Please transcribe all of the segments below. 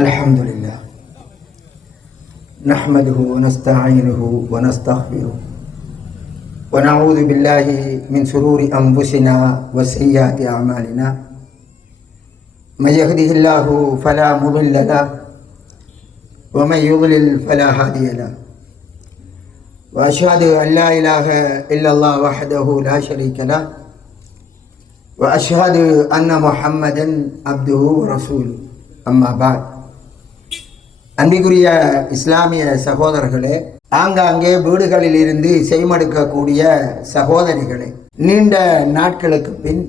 الحمد لله نحمده ونستعينه ونستغفره ونعوذ بالله من شرور أنفسنا وسيئات أعمالنا من يهده الله فلا مضل له ومن يضلل فلا هادي له وأشهد أن لا إله إلا الله وحده لا شريك له وأشهد أن محمدا عبده ورسوله أما بعد. அன்பிற்குரிய இஸ்லாமிய சகோதரர்களே, ஆங்காங்கே வீடுகளில் இருந்து செய்மடுக்கக்கூடிய சகோதரிகளே, நீண்ட நாட்களுக்கு பின்,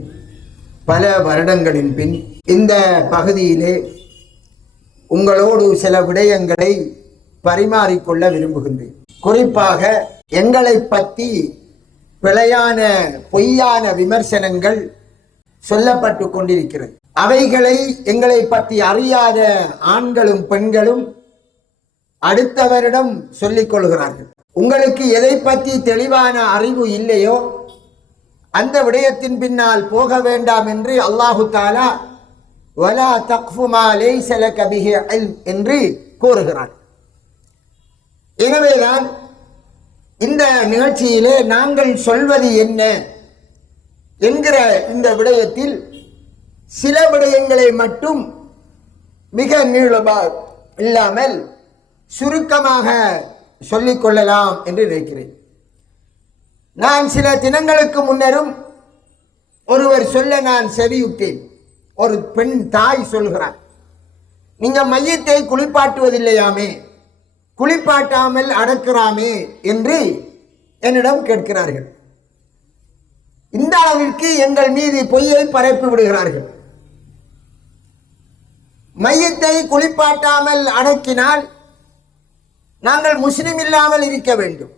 பல வருடங்களின் பின் இந்த பகுதியிலே உங்களோடு சில விடயங்களை பரிமாறிக்கொள்ள விரும்புகின்றேன். குறிப்பாக எங்களை பற்றி பிழையான பொய்யான விமர்சனங்கள் சொல்லப்பட்டு கொண்டிருக்கிறது. அவைகளை எங்களை பற்றி அறியாத ஆண்களும் பெண்களும் அடுத்தவரிடம் சொல்லிக் கொள்கிறார்கள். உங்களுக்கு எதை பற்றி தெளிவான அறிவு இல்லையோ அந்த விடயத்தின் பின்னால் போக வேண்டாம் என்று அல்லாஹு தஆலா வலா தக்ஃபு மா லைஸ லக பிஹி இல்ம் என்று கூறுகிறார். எனவேதான் இந்த நிகழ்ச்சியிலே நாங்கள் சொல்வது என்ன என்கிற இந்த விடயத்தில் சில விடயங்களை மட்டும் மிக நீளமாக இல்லாமல் சுருக்கமாக சொல்லிக் கொள்ளலாம் என்று நினைக்கிறேன். நான் சில தினங்களுக்கு முன்னரும் ஒருவர் சொல்ல நான் செவியுற்றேன். ஒரு பெண் தாய் சொல்கிறார், நீங்க மையத்தை குளிப்பாட்டுவதில்லையாமே, குளிப்பாட்டாமல் அடக்கிறாமே என்று என்னிடம் கேட்கிறார்கள். இந்த அளவிற்கு எங்கள் மீது பொய்யை பரப்பி விடுகிறார்கள். மையத்தை குளிப்பாட்டாமல் அடக்கினால் நாங்கள் முஸ்லிம் இல்லாமல் இருக்க வேண்டும்.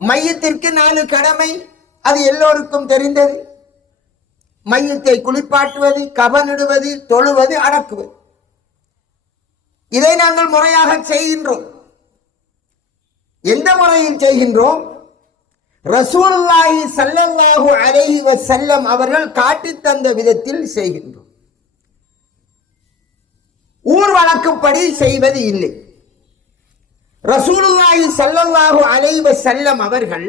மையத்திற்கு 4 கடமை, அது எல்லோருக்கும் தெரிந்தது. மையத்தை குளிப்பாட்டுவது, கபனிடுவது, தொழுவது, அடக்குவது. இதை நாங்கள் முறையாக செய்கின்றோம். எந்த முறையில் செய்கின்றோம்? ரசூலுல்லாஹி ஸல்லல்லாஹு அலைஹி வஸல்லம் அவர்கள் காட்டித் தந்த விதத்தில் செய்கின்றோம். ஊர் வழக்கப்படி செய்வது இல்லை. ரசூலுல்லாஹி ஸல்லல்லாஹு அலைஹி வஸல்லம் அவர்கள்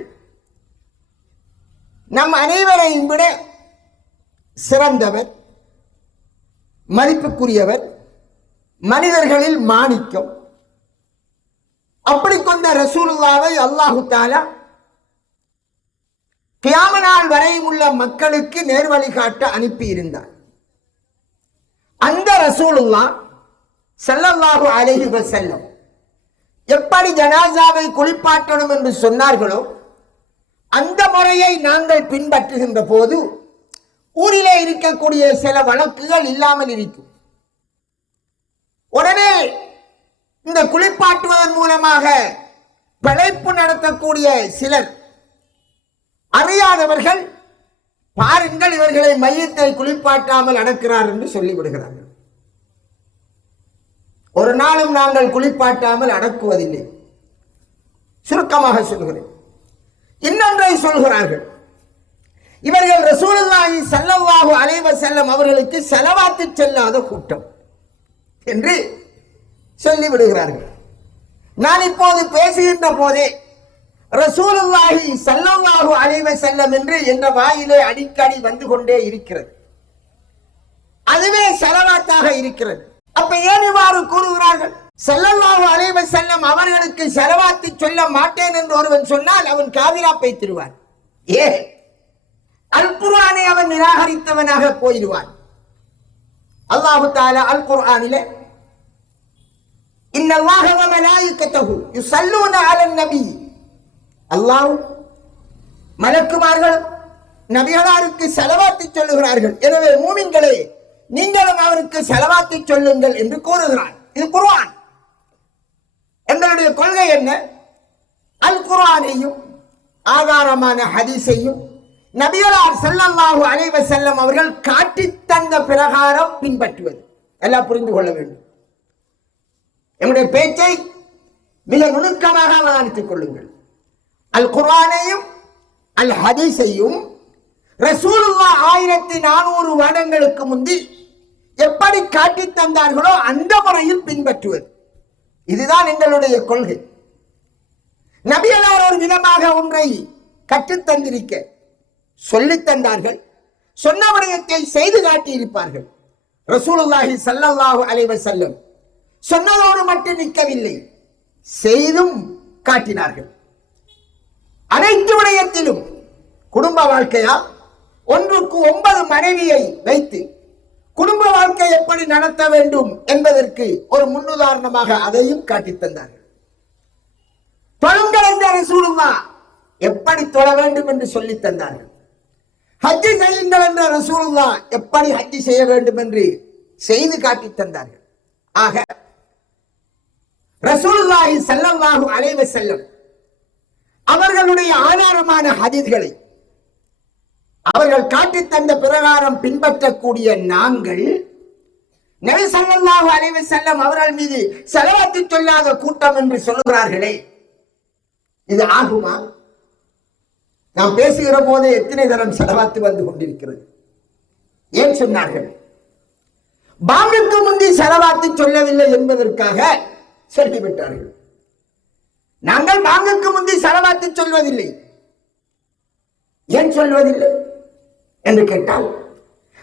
நம் அனைவரையும் விட சிறந்தவர், மதிப்புக்குரியவர், மனிதர்களில் மாணிக்கம். அப்படி கொண்ட ரசூலுல்லாஹை அல்லாஹு தஆலா கியாம நாள் வரை உள்ள மக்களுக்கு நேர்வழி காட்ட அனுப்பி இருந்தார். அந்த ரசூலுல்லாஹ் ஸல்லல்லாஹு அலைஹி வஸல்லம் எப்படி ஜனாசாவை குளிப்பாட்டணும் என்று சொன்னார்களோ அந்த முறையை நாங்கள் பின்பற்றுகின்ற போது ஊரிலே இருக்கக்கூடிய சில வழக்குகள் இல்லாமல் இருக்கும். உடனே இந்த குளிப்பாட்டுவதன் மூலமாக பிழைப்பு நடத்தக்கூடிய சிலர், அறியாதவர்கள், பாருங்கள் இவர்களை மையத்தை குளிப்பாட்டாமல் அடக்கிறார் என்று சொல்லிவிடுகிறார்கள். ஒரு நாளும் நாங்கள் குளிப்பாட்டாமல் அடக்குவதில்லை. சுருக்கமாக சொல்கிறேன். இன்னொன்றை சொல்கிறார்கள், இவர்கள் ரசூலுல்லாஹி ஸல்லல்லாஹு அலைஹி வஸல்லம் அவர்களுக்கு ஸலவாத்து செல்லாத கூட்டம் என்று சொல்லிவிடுகிறார்கள். நான் இப்போது பேசுகின்ற போதே ரசூலுல்லாஹி ஸல்லல்லாஹு அலைஹி வஸல்லம் என்று என்ற வாயிலே அடிக்கடி வந்து கொண்டே இருக்கிறது. அதுவே ஸலவாத்தாக இருக்கிறது. அப்ப ஏன் இவ்வாறு கூறுகிறார்கள்? ஸல்லல்லாஹு அலைஹி வஸல்லம் அவர்களுக்கு ஸலவாத்து சொல்ல மாட்டேன் என்று ஒருவன் சொன்னால் அவன் காவிரா போய்த்திருவான். ஏன்? அல் குர்ஆனை அவன் நிராகரித்தவனாக போயிடுவான். அல்லாஹு தஆலா அல் குர்ஆனிலே இன்னல்லாஹ வ மலாயிகத்தஹு யுஸல்லூன அலன் நபி, அல்லாஹ் மலக்குமார்களும் நபிகளாருக்கு ஸலவாத்து சொல்லுகிறார்கள். எனவே மூமின்களே நீங்களும் அவருக்கு ஸலவாத்து சொல்லுங்கள் என்று கூறுகிறார். இது குர்ஆன். எங்களுடைய கொள்கை என்ன? அல் குர்ஆனையும் ஆதாரமான ஹதீஸையும் நபிகளார் ஸல்லல்லாஹு அலைஹி வஸல்லம் அவர்கள் காட்டித் தந்த பிரகாரம் பின்பற்றுவது. எல்லாம் புரிந்து கொள்ள வேண்டும். என்னுடைய பேச்சை மிக நுணுக்கமாக கவனித்துக் கொள்ளுங்கள். அல் குர்ஆனையும் அல் ஹதீஸையும் ரசூலுல்லாஹ் 1400 வருடங்களுக்கு முந்தி எப்படி காட்டி தந்தார்களோ அந்த முறையில் பின்பற்றுவது, இதுதான் எங்களுடைய கொள்கை. நபியலார் ஒரு விதமாக ஒன்றை கற்றுத்தந்திருக்க சொல்லித் தந்தார்கள், சொன்ன விடயத்தை செய்து காட்டியிருப்பார்கள். ரசூலுல்லாஹி ஸல்லல்லாஹு அலைஹி வஸல்லம் சொன்னதோடு மட்டும் நிற்கவில்லை, செய்தும் காட்டினார்கள். அனைத்து விடயத்திலும் குடும்ப வாழ்க்கையா, 1க்கு 9 மனைவியை வைத்து குடும்ப வாழ்க்கை எப்படி நடத்த வேண்டும் என்பதற்கு ஒரு முன்னுதாரணமாக அதையும் காட்டித் தந்தார்கள். தொழுங்கள் என்ற ரசூலுல்லாஹ் எப்படி தொழ வேண்டும் என்று சொல்லித் தந்தார்கள். ஹஜ் செய்யுங்கள் என்ற ரசூலுல்லாஹ் எப்படி ஹஜ் செய்ய வேண்டும் என்று செய்து காட்டித் தந்தார்கள். ஆக ரசூலுல்லாஹி ஸல்லல்லாஹு அலைஹி வஸல்லம் அவர்களுடைய ஆதாரமான ஹதீஸ்களை அவர்கள் காட்டித் தந்த பிரகாரம் பின்பற்றக்கூடிய நாங்கள் நபி ஸல்லல்லாஹு அலைஹி வஸல்லம் அவர்கள் மீது ஸலவாத்து சொல்லாத கூட்டம் என்று சொல்கிறார்களே, இது ஆகுமா? நாம் பேசுகிற போதே எத்தனை தரம் ஸலவாத்து வந்து கொண்டிருக்கிறது. ஏன் சொன்னார்கள்? பாங்குக்கு முந்தி ஸலவாத்து சொல்லவில்லை என்பதற்காக சொல்லிவிட்டார்கள். நாங்கள் பாங்குக்கு முந்தி ஸலவாத்து சொல்வதில்லை. ஏன் சொல்வதில்லை என்று கேட்டால்,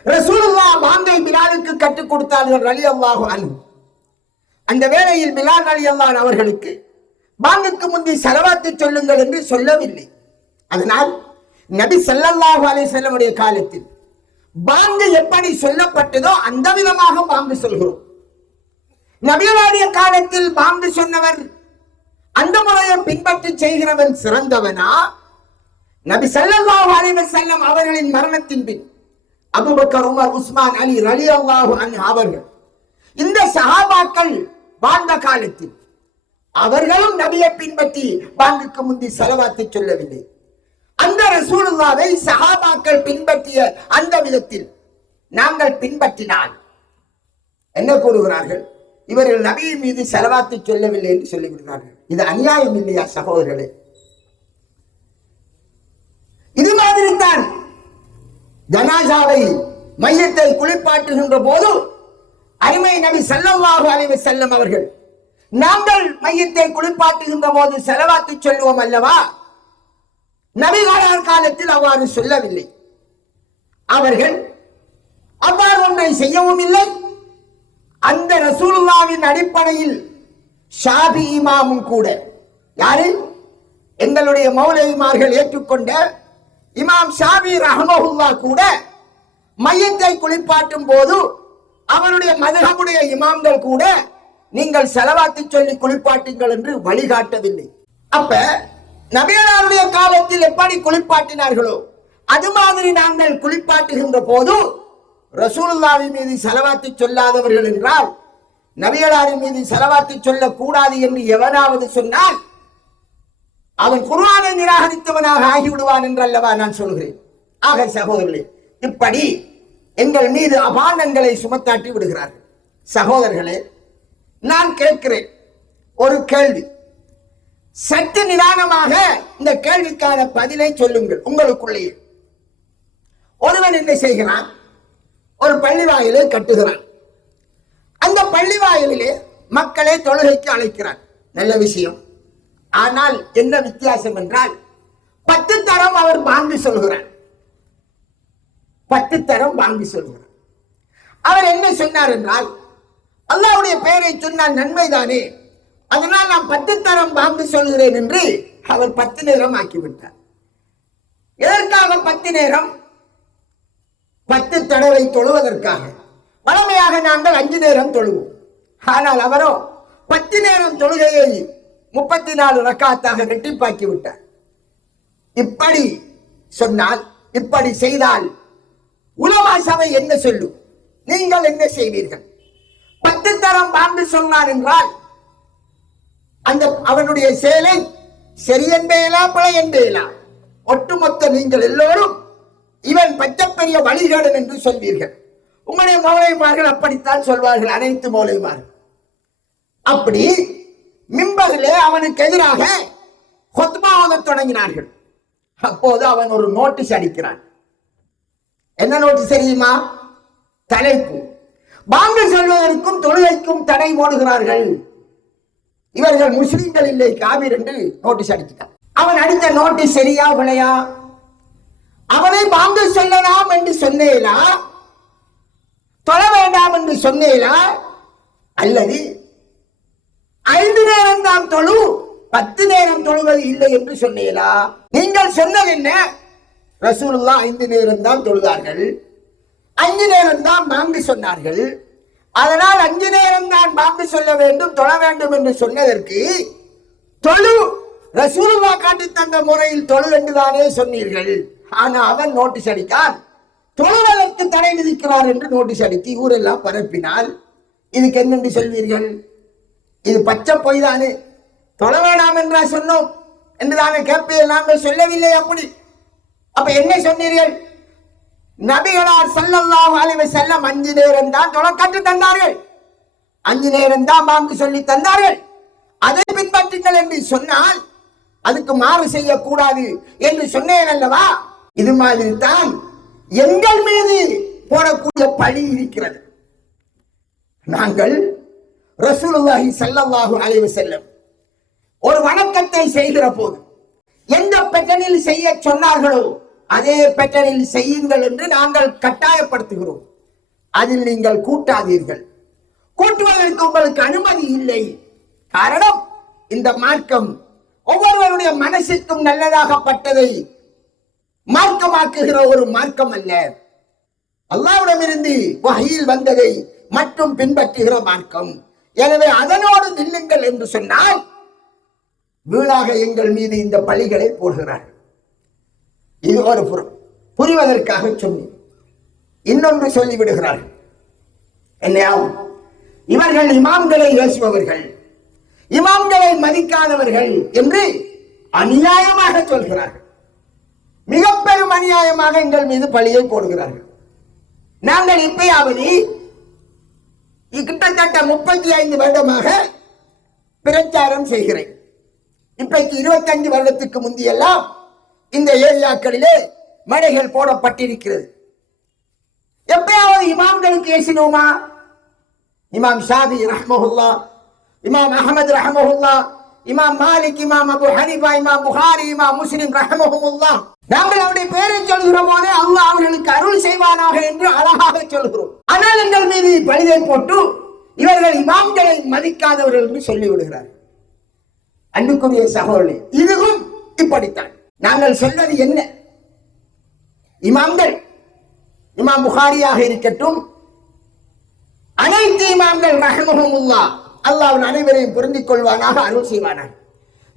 ரசூலுல்லாஹ் பாங்கை பிலாலுக்கு கற்றுக் கொடுத்தார்கள் ரலியல்லாஹு அன்ஹு. அந்த வேளையில் பிலால் ரலியல்லாஹு அவர்களுக்கு பாங்குக்கு முந்தி ஸலவாத்து சொல்லுங்கள் என்று சொல்லவில்லை. அதனால் நபி ஸல்லல்லாஹு அலைஹி வஸல்லம் உடைய காலத்தில் பாங்கு எப்படி சொல்லப்பட்டதோ அந்த விதமாக பாங்கு சொல்கிறோம். நபியுடைய காலத்தில் பாங்கு சொன்னவர் அந்த முறையை பின்பற்றி செய்கிறவன் சிறந்தவனா, நபி ஸல்லல்லாஹு அலைஹி வஸல்லம் அவர்களின் மரணத்தின் பின் அபூபக்கர், உமர், உஸ்மான், அலி ரலியல்லாஹு அன்ஹு அவர்கள் இந்த சஹாபாக்கள் வாழ்ந்த காலத்தில் அவர்களும் நபியை பின்பற்றி பாங்குக்கு முந்தி ஸலவாத்தை சொல்லவில்லை. அந்த ரசூலுல்லாஹை சஹாபாக்கள் பின்பற்றிய அந்த விதத்தில் நாங்கள் பின்பற்றினால் என்ன கூறுகிறார்கள்? இவர்கள் நபியின் மீது ஸலவாத்தை சொல்லவில்லை என்று சொல்லிவிடுகிறார்கள். இது அநியாயம் இல்லையா சகோதரர்களே? இது மாதிரி தான் ஜனாசாவை, மையத்தை குளிப்பாட்டுகின்ற போது அருமை நபி ஸல்லல்லாஹு அலைஹி வஸல்லம் அவர்கள் நாங்கள் மையத்தை குளிப்பாட்டுகின்ற போது ஸலவாத்து சொல்லுவோம் அல்லவா? நபிகளார் காலத்தில் அவ்வாறு சொல்லவில்லை. அவர்கள் அவ்வாறு ஒன்றை செய்யவும் இல்லை. அந்த ரசூலுல்லாஹ்வின் அடிப்படையில் ஷாஃபி இமாமும் கூட, யாரு? எங்களுடைய மௌலவிமார்கள் ஏற்றுக்கொண்ட இமாம் ஷாஃபி ரஹ்மஹுல்லாஹ் கூட மையத்தை குளிப்பாட்டும் போது அவருடைய மதுஹபுடைய இமாம்கள் கூட நீங்கள் ஸலவாத்து சொல்லி குளிப்பாட்டுங்கள் என்று வழிகாட்டவில்லை. அப்ப நபியலாருடைய காலத்தில் எப்படி குளிப்பாட்டினார்களோ அது மாதிரி நாங்கள் குளிப்பாட்டுகின்ற போது ரசூலுல்லாஹி மீது ஸலவாத்து சொல்லாதவர்கள் என்றால் நபியலாரின் மீது ஸலவாத்து சொல்லக்கூடாது என்று எவனாவது சொன்னால் அவன் குர்ஆனை நிராகரித்தவனாக ஆகிவிடுவான் என்றல்லவா நான் சொல்கிறேன். ஆக சகோதரர்களே, இப்படி எங்கள் மீது அபாண்டங்களை சுமத்தாட்டி விடுகிறார்கள். சகோதரர்களே, நான் கேட்கிறேன் ஒரு கேள்வி, சற்று நிதானமாக இந்த கேள்விக்கான பதிலை சொல்லுங்கள். உங்களுக்குள்ளேயே ஒருவன் என்ன செய்கிறான்? ஒரு பள்ளி வாயிலை கட்டுகிறான். அந்த பள்ளி வாயிலே மக்களை தொழுகைக்கு அழைக்கிறான். நல்ல விஷயம். ஆனால் என்ன வித்தியாசம் என்றால் 10 தரம் அவர் பாங்கு சொல்கிறார். 10 தரம் பாங்கு சொல்கிறார். அவர் என்ன சொன்னார் என்றால், அல்லாஹ்வுடைய பெயரை சொன்னால் நன்மைதானே, அதனால் நான் 10 தரம் பாங்கு சொல்கிறேன் என்று அவர் 10 நேரம் ஆக்கிவிட்டார். எதற்காக 10 நேரம்? 10 தடவை தொழுவதற்காக. வழமையாக நாங்கள் 5 நேரம் தொழுவோம். ஆனால் அவரோ 10 நேரம் தொழுகையை 34 ரக்காத்தாக ரெட்டிப்பாக்கி விட்டார். இப்படி சொன்னால், இப்படி செய்தால் உலமா சபை என்ன சொல்லும்? நீங்கள் என்ன செய்வீர்கள்? 10 தரம் பாங்கு சொன்னார் என்றால் அந்த அவனுடைய செயலை சரி என்பேலா பிழை என்பேலா, ஒட்டுமொத்த நீங்கள் எல்லோரும் இவன் பச்சப்பெரிய வழிகேடன் என்று சொல்வீர்கள். உங்களுடைய மௌலைமார்கள் அப்படித்தான் சொல்வார்கள், அனைத்து மௌலைமார்கள். அப்படி மிம்பரிலே அவனுக்கு எதிராக குத்பா ஓதத் தொடங்கினார்கள். அப்போது அவன் ஒரு நோட்டீஸ் அடிக்கிறான். என்ன நோட்டீஸ் தெரியுமா? தலைப்பு, பாங்கு சொல்வதற்கும் தொழுகைக்கும் தடை போடுகிறார்கள். இவர்கள் முஸ்லிம்கள் இல்லை, காபீர் என்று நோட்டீஸ் அடிக்கிறார். அவன் அடித்த நோட்டீஸ் சரியா விளையா? அவனை பாங்கு சொல்லலாம் என்று சொன்னேலா, தொழ வேண்டாம் என்று சொன்னேலா, அல்லது 5 நேரம் தான் தொழு 10 நேரம் தொழுவது இல்லை என்று சொன்னேலா? நீங்கள் சொன்னது என்ன? ரசூலுல்லாஹ் 5 நேரம் தான் தொழுதார்கள், 5 நேரம் தான் பாங்கு சொன்னார்கள். அதனால் 5 நேரம் தான் பாங்கு சொல்ல வேண்டும், தொழ வேண்டும் என்று சொன்னதற்கு தொழு ரசூலுல்லாஹ் காட்டி தந்த முறையில் தொழு என்றுதானே சொன்னீர்கள். ஆனா அவன் நோட்டீஸ் அடித்தான், தொழுவதற்கு தடை விதிக்கிறார் என்று நோட்டீஸ் அடித்து ஊரெல்லாம் பரப்பினால் இதுக்கு என்னென்று சொல்வீர்கள்? இது பச்சை பொய் தானே. தொழ வேண்டாம் என்றா சொன்னோம் என்றுதானே கேட்பீர்கள். நாங்கள் சொல்லவில்லை அப்படி. அப்ப என்ன சொன்னீர்கள்? நபிகளார் ஸல்லல்லாஹு அலைஹி வஸல்லம் 5 நேரம் தான் தொழ கற்று தந்தார்கள், 5 நேரம் தான் பாங்கு சொல்லி தந்தார்கள். அதை பின்பற்றுங்கள் என்று சொன்னால் அதுக்கு மாறு செய்யக்கூடாது என்று சொன்னேன் அல்லவா? இது மாதிரி தான் எங்கள் மீது போடக்கூடிய பழி இருக்கிறது. நாங்கள் ரசூலுல்லாஹி ஸல்லல்லாஹு அலைஹி வஸல்லம் ஒரு வணக்கத்தை செய்கிற போது எந்த பேட்டர்னில் செய்ய சொன்னார்களோ அதே பேட்டர்னில் செய்யுங்கள் என்று நாங்கள் கட்டாயப்படுத்துகிறோம். அதில் நீங்கள் கூட்டாதீர்கள். கூட்டுவதற்கு உங்களுக்கு அனுமதி இல்லை. காரணம், இந்த மார்க்கம் ஒவ்வொருவருடைய மனசுக்கும் நல்லதாகப்பட்டதை மார்க்கமாக்குகிற ஒரு மார்க்கம் அல்ல. அல்லாஹ்விடமிருந்து வஹீல் வந்ததை மட்டும் பின்பற்றுகிற மார்க்கம். எனவே அதனோடு நில்லுங்கள் என்று சொன்னால் வீணாக எங்கள் மீது இந்த பழிகளை போடுகிறார்கள். இது ஒரு புறம், புரிவதற்காக சொன்னி இன்னொன்று சொல்லிவிடுகிறார்கள். என்னையாவும் இவர்கள் இமாம்களை ஏசுபவர்கள், இமாம்களை மதிக்காதவர்கள் என்று அநியாயமாக சொல்கிறார்கள். மிக பெரும் அநியாயமாக எங்கள் மீது பழியை போடுகிறார்கள். நாங்கள் இப்பயாவது கிட்டத்தட்ட 35 வருடமாக பிரச்சாரம் செய்கிறேன். இப்பைக்கு 25 வருடத்துக்கு முந்தியெல்லாம் இந்த ஏரியாக்களிலே மடைகள் போடப்பட்டிருக்கிறது. எப்பயாவது இமாம்களுக்கு ஏசினோமா? இமாம் ஷாஃபி ரஹ்மஹுல்லாஹ், இமாம் அஹ்மத் ரஹ்மஹுல்லாஹ், இமாம் மாலிக், இமாம் அபு ஹனீஃபா, இமாம் புகாரி, இமாம் முஸ்லிம் ரஹ்மஹுல்லாஹ், நாங்கள் அவருடைய பேரை சொல்கிற போதே அல்லாஹ் அவர்களுக்கு அருள் செய்வானாக என்று அழகாக சொல்கிறோம். ஆனால் எங்கள் மீது பழியை போட்டு இவர்கள் இமாம்களை மதிக்காதவர்கள் என்று சொல்லிவிடுகிறார். அன்புக்குரிய சகோதரர்களே, இதுவும் இப்படித்தான். நாங்கள் சொல்வது என்ன? இமாம்கள், இமாம் புகாரியாக இருக்கட்டும், அனைத்து இமாம்கள் ரஹ்மஹுல்லாஹ், அல்லாஹ் அனைவரையும் புரிந்து கொள்வானாக, அருள் செய்வானாக.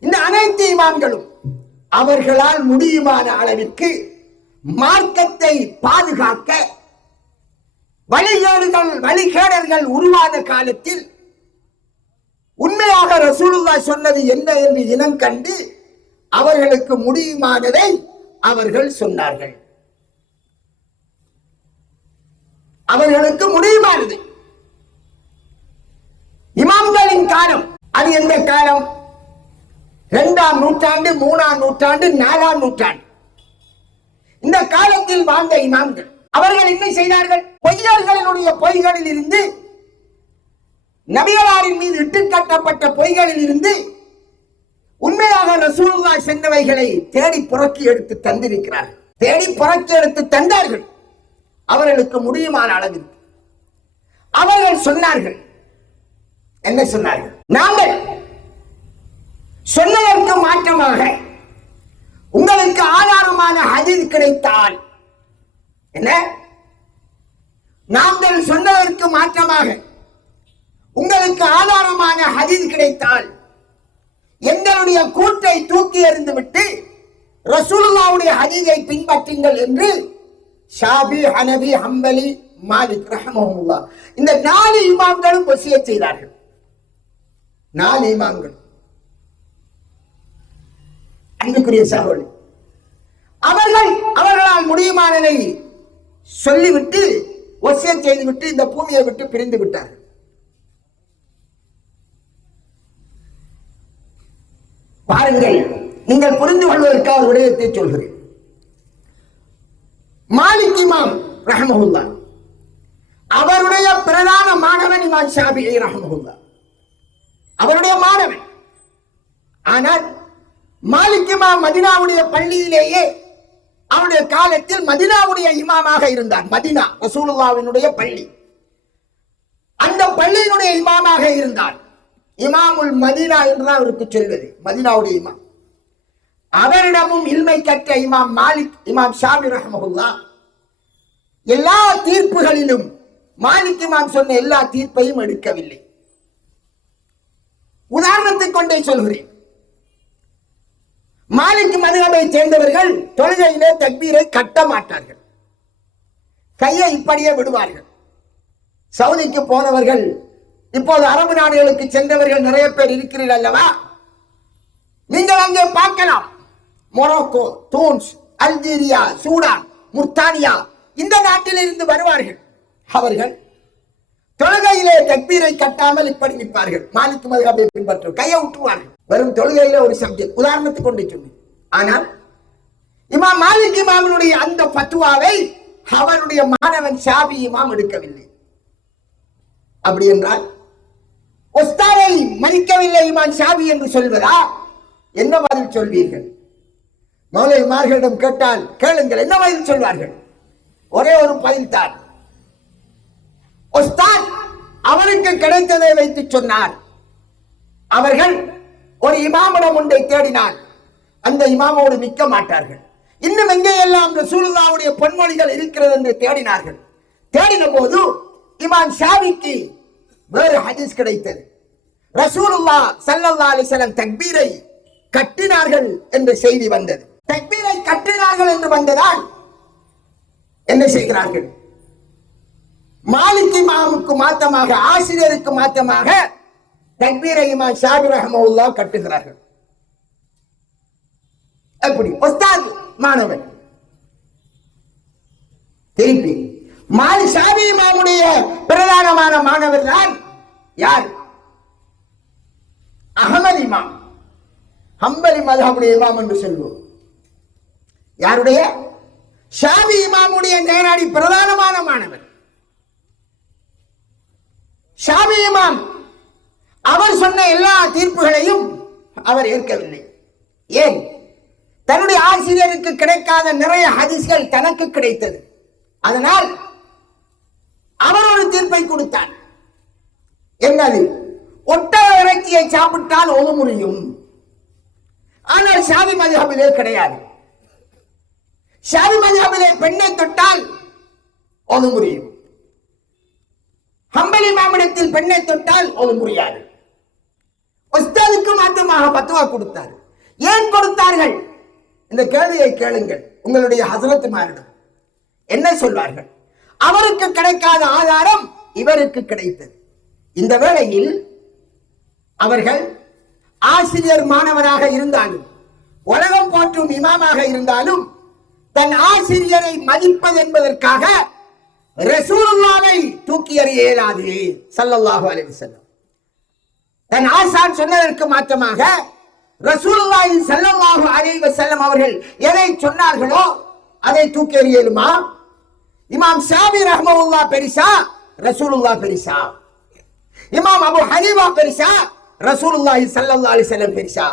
இந்த அனைத்து இமாம்களும் அவர்களால் முடியுமான அளவிற்கு மார்க்கத்தை பாதுகாக்க வழிகேடர்கள் உருவான காலத்தில் உண்மையாக ரசூலுல்லாஹ் சொன்னது என்ன என்று இனம் கண்டு அவர்களுக்கு முடியுமானதை அவர்கள் சொன்னார்கள். அவர்களுக்கு முடியுமானது. இமாம்களின் காலம் அது எந்த காலம்? 2ஆம் நூற்றாண்டு, 3ஆம் நூற்றாண்டு, 4ஆம் நூற்றாண்டு. இந்த காலத்தில் வாழ்ந்த இமாம்கள் அவர்கள் என்ன செய்தார்கள்? பொய்யர்களினுடைய பொய்களில் இருந்து, நபிகளாரின் மீது இட்டு கட்டப்பட்ட பொய்களில் இருந்து உண்மையாக ரசூலுல்லாஹ் சென்றவைகளை தேடி புறக்கி எடுத்து தந்திருக்கிறார்கள். தேடி புறக்கி எடுத்து தந்தார்கள். அவர்களுக்கு முடியுமான அளவில் அவர்கள் சொன்னார்கள். என்ன சொன்னார்கள்? நாங்கள் சொன்னதற்கு மாற்றமாக உங்களுக்கு ஆதாரமான ஹதீஸ் கிடைத்தால், என்ன, நாங்கள் சொன்னதற்கு மாற்றமாக உங்களுக்கு ஆதாரமான ஹதீஸ் கிடைத்தால் எங்களுடைய கூற்றை தூக்கி எறிந்து விட்டு ரசூலுல்லாஹ்வுடைய ஹதீஸை பின்பற்றுங்கள் என்று ஷாஃபி, ஹனபி, ஹம்பலி, மாலிக் ரஹ்மஹுல்லாஹ் இந்த 4 இமாம்களும் வசியத் செய்தார்கள். 4 இமாம்கள். அன்புக்குரிய சகோதரர்களே, அவர்களால் முடியுமானதை சொல்லிவிட்டு வசியத் செய்துவிட்டு இந்த பூமியை விட்டு பிரிந்து விட்டார்கள். பாருங்கள், நீங்கள் புரிந்து கொள்வதற்காக விடயத்தை சொல்கிறேன். மாலிக் இமாம் ரஹ்மஹுல்லாஹ் அவருடைய பிரதான மாணவன் இமாம் ஷாஃபிஈ ரஹ்மத்துல்லாஹ், அவருடைய மாணவன். ஆனால் மாலிக் இமாம் மதீனாவுடைய பள்ளியிலேயே அவருடைய காலத்தில் மதீனாவுடைய இமாமாக இருந்தார். மதீனா ரசூலுல்லாஹ்வினுடைய பள்ளி, அந்த பள்ளியினுடைய இமாமாக இருந்தார். இமாமுல் மதீனா என்றுதான் அவருக்கு சொல்வது, மதீனாவுடைய இமாம். அவரிடமும் இல்மை கற்ற இமாம் மாலிக் இமாம் ஷாஃபிஈ ரஹ்மத்துல்லாஹ் எல்லா தீர்ப்புகளிலும் மாலிக் இமாம் சொன்ன எல்லா தீர்ப்பையும் எடுக்கவில்லை. உதாரணத்தை கொண்டே சொல்கிறேன். மாலிக் மதுஹபை சேர்ந்தவர்கள் தொழுகையிலே தக்பீரை கட்ட மாட்டார்கள், கையை இப்படியே விடுவார்கள். சவுதிக்கு போனவர்கள், இப்போது அரபு நாடுகளுக்கு சென்றவர்கள் நிறைய பேர் இருக்கிறீர்கள் அல்லவா, நீங்கள் அங்கே பார்க்கலாம். மொரோக்கோ, தூன்ஸ், அல்ஜீரியா, சூடான், முர்தானியா இந்த நாட்டில் இருந்து வருவார்கள். அவர்கள் தொழுகையிலே தக்பீரை கட்டாமல் இப்படி நிற்பார்கள். மாலிக் மதுஹபை பின்பற்ற கையை விட்டுவார்கள். வெறும் தொழுகையில ஒரு சப்ஜெக்ட் உதாரணத்துக்கு கொண்டு சொன்னேன். ஆனால் இமாம் மாலிக் இமாமினுடைய அந்த பத்துவாவை அவருடைய மாணவன் ஷாஃபிஈ இமாம் எடுக்கவில்லை. அப்படி என்றால் உஸ்தாதை மதிக்கவில்லை இமாம் ஷாஃபிஈ என்று சொல்வதா? என்ன பதில் சொல்வீர்கள்? மௌலைமார்களிடம் கேட்டால் கேளுங்கள், என்ன பதில் சொல்வார்கள்? ஒரே ஒரு பதில் தான். உஸ்தாத் அவருக்கு கிடைத்ததை வைத்து சொன்னார். அவர்கள் ஒரு இமாமிடம் ஒன்றை தேடினால் அந்த இமாமோடு நிற்க மாட்டார்கள். இன்னும் எங்கே எல்லாம் ரசூலுல்லாஹ்வுடைய பொன்மொழிகள் இருக்கிறது என்று தேடினார்கள். தேடின போது இமாம் ஷாஃபிக்கு வேறு ஹதீஸ் கிடைத்தது. ரசூலுல்லாஹ் ஸல்லல்லாஹு அலைஹி வஸல்லம் தக்பீரை கட்டினார்கள் என்ற செய்தி வந்தது. தக்பீரை கட்டினார்கள் என்று வந்ததால் என்ன செய்கிறார்கள்? மாலிக் இமாமுக்கு மாற்றமாக, ஆசிரியருக்கு மாற்றமாக தக்பீரை இமாம் ஷாஃபிஈ ரஹ்மத்துல்லாஹ் கட்டுகிறார்கள். எப்படி? உஸ்தாத் மாணவன். திருப்பி ஷாஃபிஈ இமாமுடைய பிரதானமான மாணவர் தான் யார்? அஹ்மத் இமாம், ஹம்பலி மذஹபுடைய இமாம் என்று சொல்வோம். யாருடைய? ஷாஃபிஈ இமாமுடைய நேரடி பிரதானமான மாணவர் ஷாஃபிஈ இமாம். அவர் சொன்ன எல்லா தீர்ப்புகளையும் அவர் ஏற்கவில்லை. ஏன்? தன்னுடைய ஆசிரியருக்கு கிடைக்காத நிறைய ஹதீஸ்கள் தனக்கு கிடைத்தது. அதனால் அவர் ஒரு தீர்ப்பை கொடுத்தார். என்னது? ஒட்டக இறைச்சியை சாப்பிட்டால் ஒது முடியும். ஆனால் ஷாஃபிஈ மذஹபிலே கிடையாது. ஷாஃபிஈ மذஹபிலே பெண்ணை தொட்டால் ஒது முடியும். ஹம்பலி இமாமிடத்தில் பெண்ணை தொட்டால் ஒது முடியாது. உஸ்தாதுக்கு மாற்றமாக பத்துவா கொடுத்தார். ஏன் கொடுத்தார்கள்? இந்த கேள்வியை கேளுங்கள் உங்களுடைய ஹஸரத்துமாரிடம். என்ன சொல்வார்கள்? அவருக்கு கிடைக்காத ஆதாரம் இவருக்கு கிடைத்தது. இந்த வேளையில் அவர்கள் ஆசிரியர் மாணவராக இருந்தாலும், உலகம் போற்றும் இமாமாக இருந்தாலும், தன் ஆசிரியரை மதிப்பது என்பதற்காக ரசூலுல்லாஹை தூக்கி எறிய இயலாது ஸல்லல்லாஹு அலைஹி வஸல்லம். தன் ஆசான் சொன்னதற்கு மாற்றமாக ரசூலுல்லாஹி ஸல்லல்லாஹு அலைஹி வஸல்லம் அவர்கள் எதை சொன்னார்களோ அதை தூக்கி எறியலுமா? இமாம் ஷாஃபிஈ ரஹ்மத்துல்லாஹ் பெரிசா, ரசூலுல்லாஹ் பெரிசா? இமாம் அபூ ஹனீஃபா பெரிசா, ரசூலுல்லாஹி ஸல்லல்லாஹு அலைஹி வஸல்லம் பெரிசா?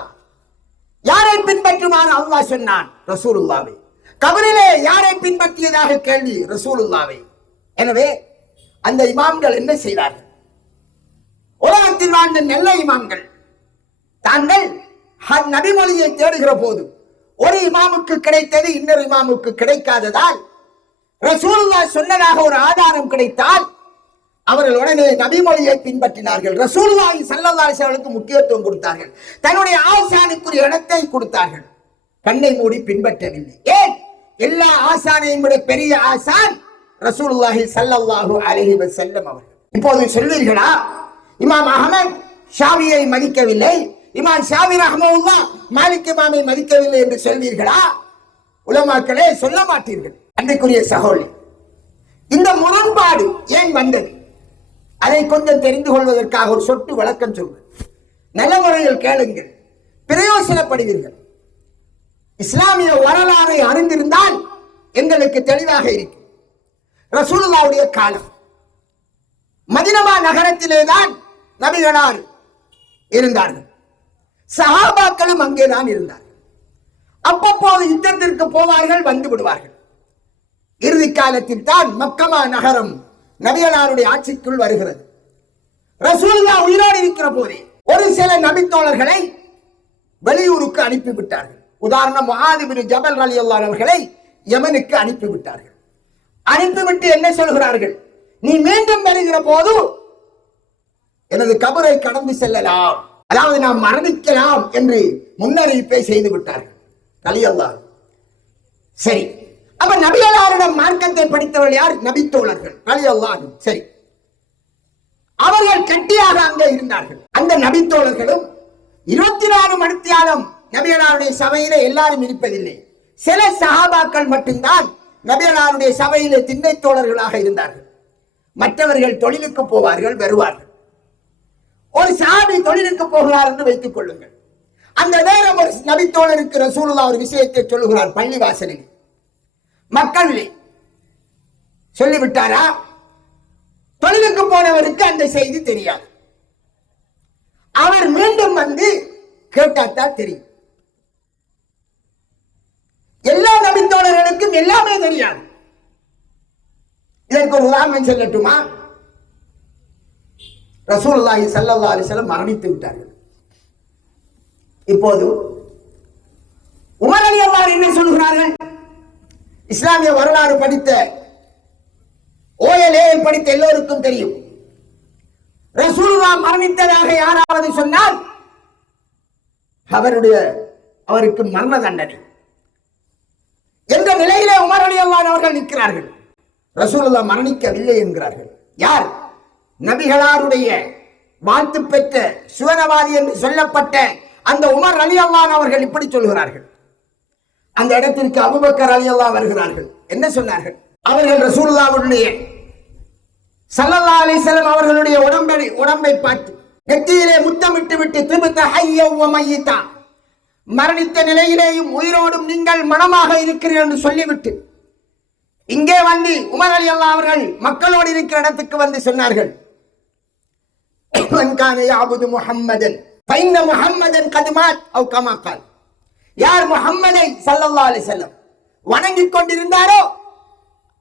யாரை பின்பற்றுமாறு அல்லாஹ் சொன்னான்? ரசூலுல்லாஹ்வை. கபரிலே யாரை பின்பற்றியதாக கேள்வி? ரசூலுல்லாஹ்வை. எனவே அந்த இமாம்கள் என்ன செய்தார்கள்? உலகத்தில் வாழ்ந்த நல்ல இமாம்கள் தாங்கள் நபிமொழியை தேடுகிற போது ஒரு இமாமுக்கு கிடைத்தது இன்னொரு இமாமுக்கு கிடைக்காததால் ரசூலுல்லாஹ் சொன்னதாக ஒரு ஆதாரம் கிடைத்தால் அவர்கள் உடனே நபிமொழியை பின்பற்றினார்கள். ரசூலுல்லாஹி ஸல்லல்லாஹு அலைஹி வஸல்லம் முக்கியத்துவம் கொடுத்தார்கள். தன்னுடைய ஆசானுக்குரிய இடத்தை கொடுத்தார்கள். கண்ணை மூடி பின்பற்றவில்லை. ஏன்? எல்லா ஆசானையும் விட பெரிய ஆசான் ரசூலுல்லாஹி ஸல்லல்லாஹு அலைஹி வஸல்லம் அவர்கள். இப்போது சொல்வீர்களா, இமாம் அஹ்மத் ஷாஃபியை மதிக்கவில்லை, இமாம் ஷாஃபிஈ ரஹ்மத்துல்லாஹ் மாலிக் இமாமை மதிக்கவில்லை என்று சொல்வீர்களா? உலமாக்களே, சொல்ல மாட்டீர்கள். அன்றைக்குரிய சகோதரி, இந்த முரண்பாடு ஏன் வந்தது? அதை கொஞ்சம் தெரிந்து கொள்வதற்காக ஒரு சொட்டு விளக்கம் சொல்வேன். நல்ல முறையில் கேளுங்கள், பிரயோசனப்படுவீர்கள். இஸ்லாமிய வரலாறை அறிந்திருந்தால் எங்களுக்கு தெளிவாக இருக்கும். ரசூலுல்லாஹ்வுடைய காலம் மதீனா நகரத்திலே தான் நபிகளார் இருந்தார்கள். சஹாபாக்களும் அங்கேதான் இருந்தார்கள். அப்பப்போது யுத்தத்திற்கு போவார்கள், வந்து விடுவார்கள். இறுதி காலத்தில் தான் மக்கமா நகரம் நபிகளாருடைய ஆட்சிக்குள் வருகிறது. ரசூலுல்லாஹ் உயிரோடு இருக்கிற போதே ஒரு சில நபித்தோழர்களை வெளியூருக்கு அனுப்பிவிட்டார்கள். உதாரணம், முஆத் இப்னு ஜபல் ரலியல்லாஹு அவர்களை யமனுக்கு அனுப்பிவிட்டார்கள். அனுப்பிவிட்டு என்ன சொல்கிறார்கள்? நீ மீண்டும் வருகிற போது எனது கபரை கடந்து செல்லலாம், அதாவது நாம் மரணிக்கலாம் என்று முன்னறிவிப்பை செய்து விட்டார்கள் ரலியல்லாஹு. சரி, அப்ப நபிகளாரிடம் மார்க்கத்தை படித்தவர்கள் யார்? நபித்தோழர்கள் ரலியல்லாஹு. சரி, அவர்கள் கட்டியாக அங்கே இருந்தார்கள். அந்த நபித்தோழர்களும் 24 மணித்தியாலம் நபிகளாருடைய சபையில எல்லாரும் இருப்பதில்லை. சில சஹாபாக்கள் மட்டும்தான் நபிகளாருடைய சபையில திண்ணை தோழர்களாக இருந்தார்கள். மற்றவர்கள் தொழிலுக்கு போவார்கள், வருவார்கள். ஒரு சஹாபி தொழிலுக்கு போகிறார் என்று வைத்துக் கொள்ளுங்கள். அந்த நேரம் ஒரு நபித்தோழருக்கு ரசூலுல்லாஹ் ஒரு விஷயத்தை சொல்லுகிறார். பள்ளிவாசலில் மக்களிலே சொல்லிவிட்டாரா? தொழிலுக்கு போனவருக்கு அந்த செய்தி தெரியாது. அவர் மீண்டும் வந்து கேட்டாத்தான் தெரியும். எல்லா நபித்தோழர்களுக்கும் எல்லாமே தெரியாது. இதற்கு ஒரு உதாரணம் சொல்லட்டுமா? ரசூலுல்லாஹி ஸல்லல்லாஹு அலைஹி வஸல்லம் மரணித்து விட்டார்கள். இப்போது உமர் ரலியல்லாஹு என்ன சொல்கிறார்கள்? இஸ்லாமிய வரலாறு படித்த OLA படித்த எல்லோருக்கும் தெரியும். ரசூலுல்லாஹ் மரணித்ததாக யாராவது சொன்னால் அவருக்கு மரண தண்டனை என்ற நிலையிலே உமர் ரலியல்லாஹு அவர்கள் நிற்கிறார்கள். ரசூலுல்லாஹ் மரணிக்கவில்லை என்கிறார்கள். யார்? நபிகளாருடைய வாழ்த்து பெற்ற சுவனவாதி என்று சொல்லப்பட்ட அந்த உமர் ரலியல்லாஹு அவர்கள் இப்படி சொல்கிறார்கள். அந்த இடத்திற்கு அபூபக்கர் ரலியல்லாஹு வருகிறார்கள். என்ன சொன்னார்கள்? அவர்கள் ரசூலுல்லாஹ்வுடைய ஸல்லல்லாஹு அலைஹி வஸல்லம் அவர்களுடைய உடம்பை பார்த்து நெற்றியிலே முத்தமிட்டு விட்டு திபுத ஹய்ய வ மய்யிதா, மரணித்த நிலையிலேயும் உயிரோடும் நீங்கள் மனமாக இருக்கிறீர்கள் என்று சொல்லிவிட்டு இங்கே வந்து உமர் ரலியல்லாஹு அவர்கள் மக்களோடு இருக்கிற இடத்துக்கு வந்து சொன்னார்கள், மன் கான யஅபுது முஹம்மதன் ஃபைன்ன முஹம்மதன் கத் மாத் அவ் கமா கால். யார் முஹம்மதை ஸல்லல்லாஹு அலைஹி வஸல்லம் வணங்கிக் கொண்டிருந்தாரோ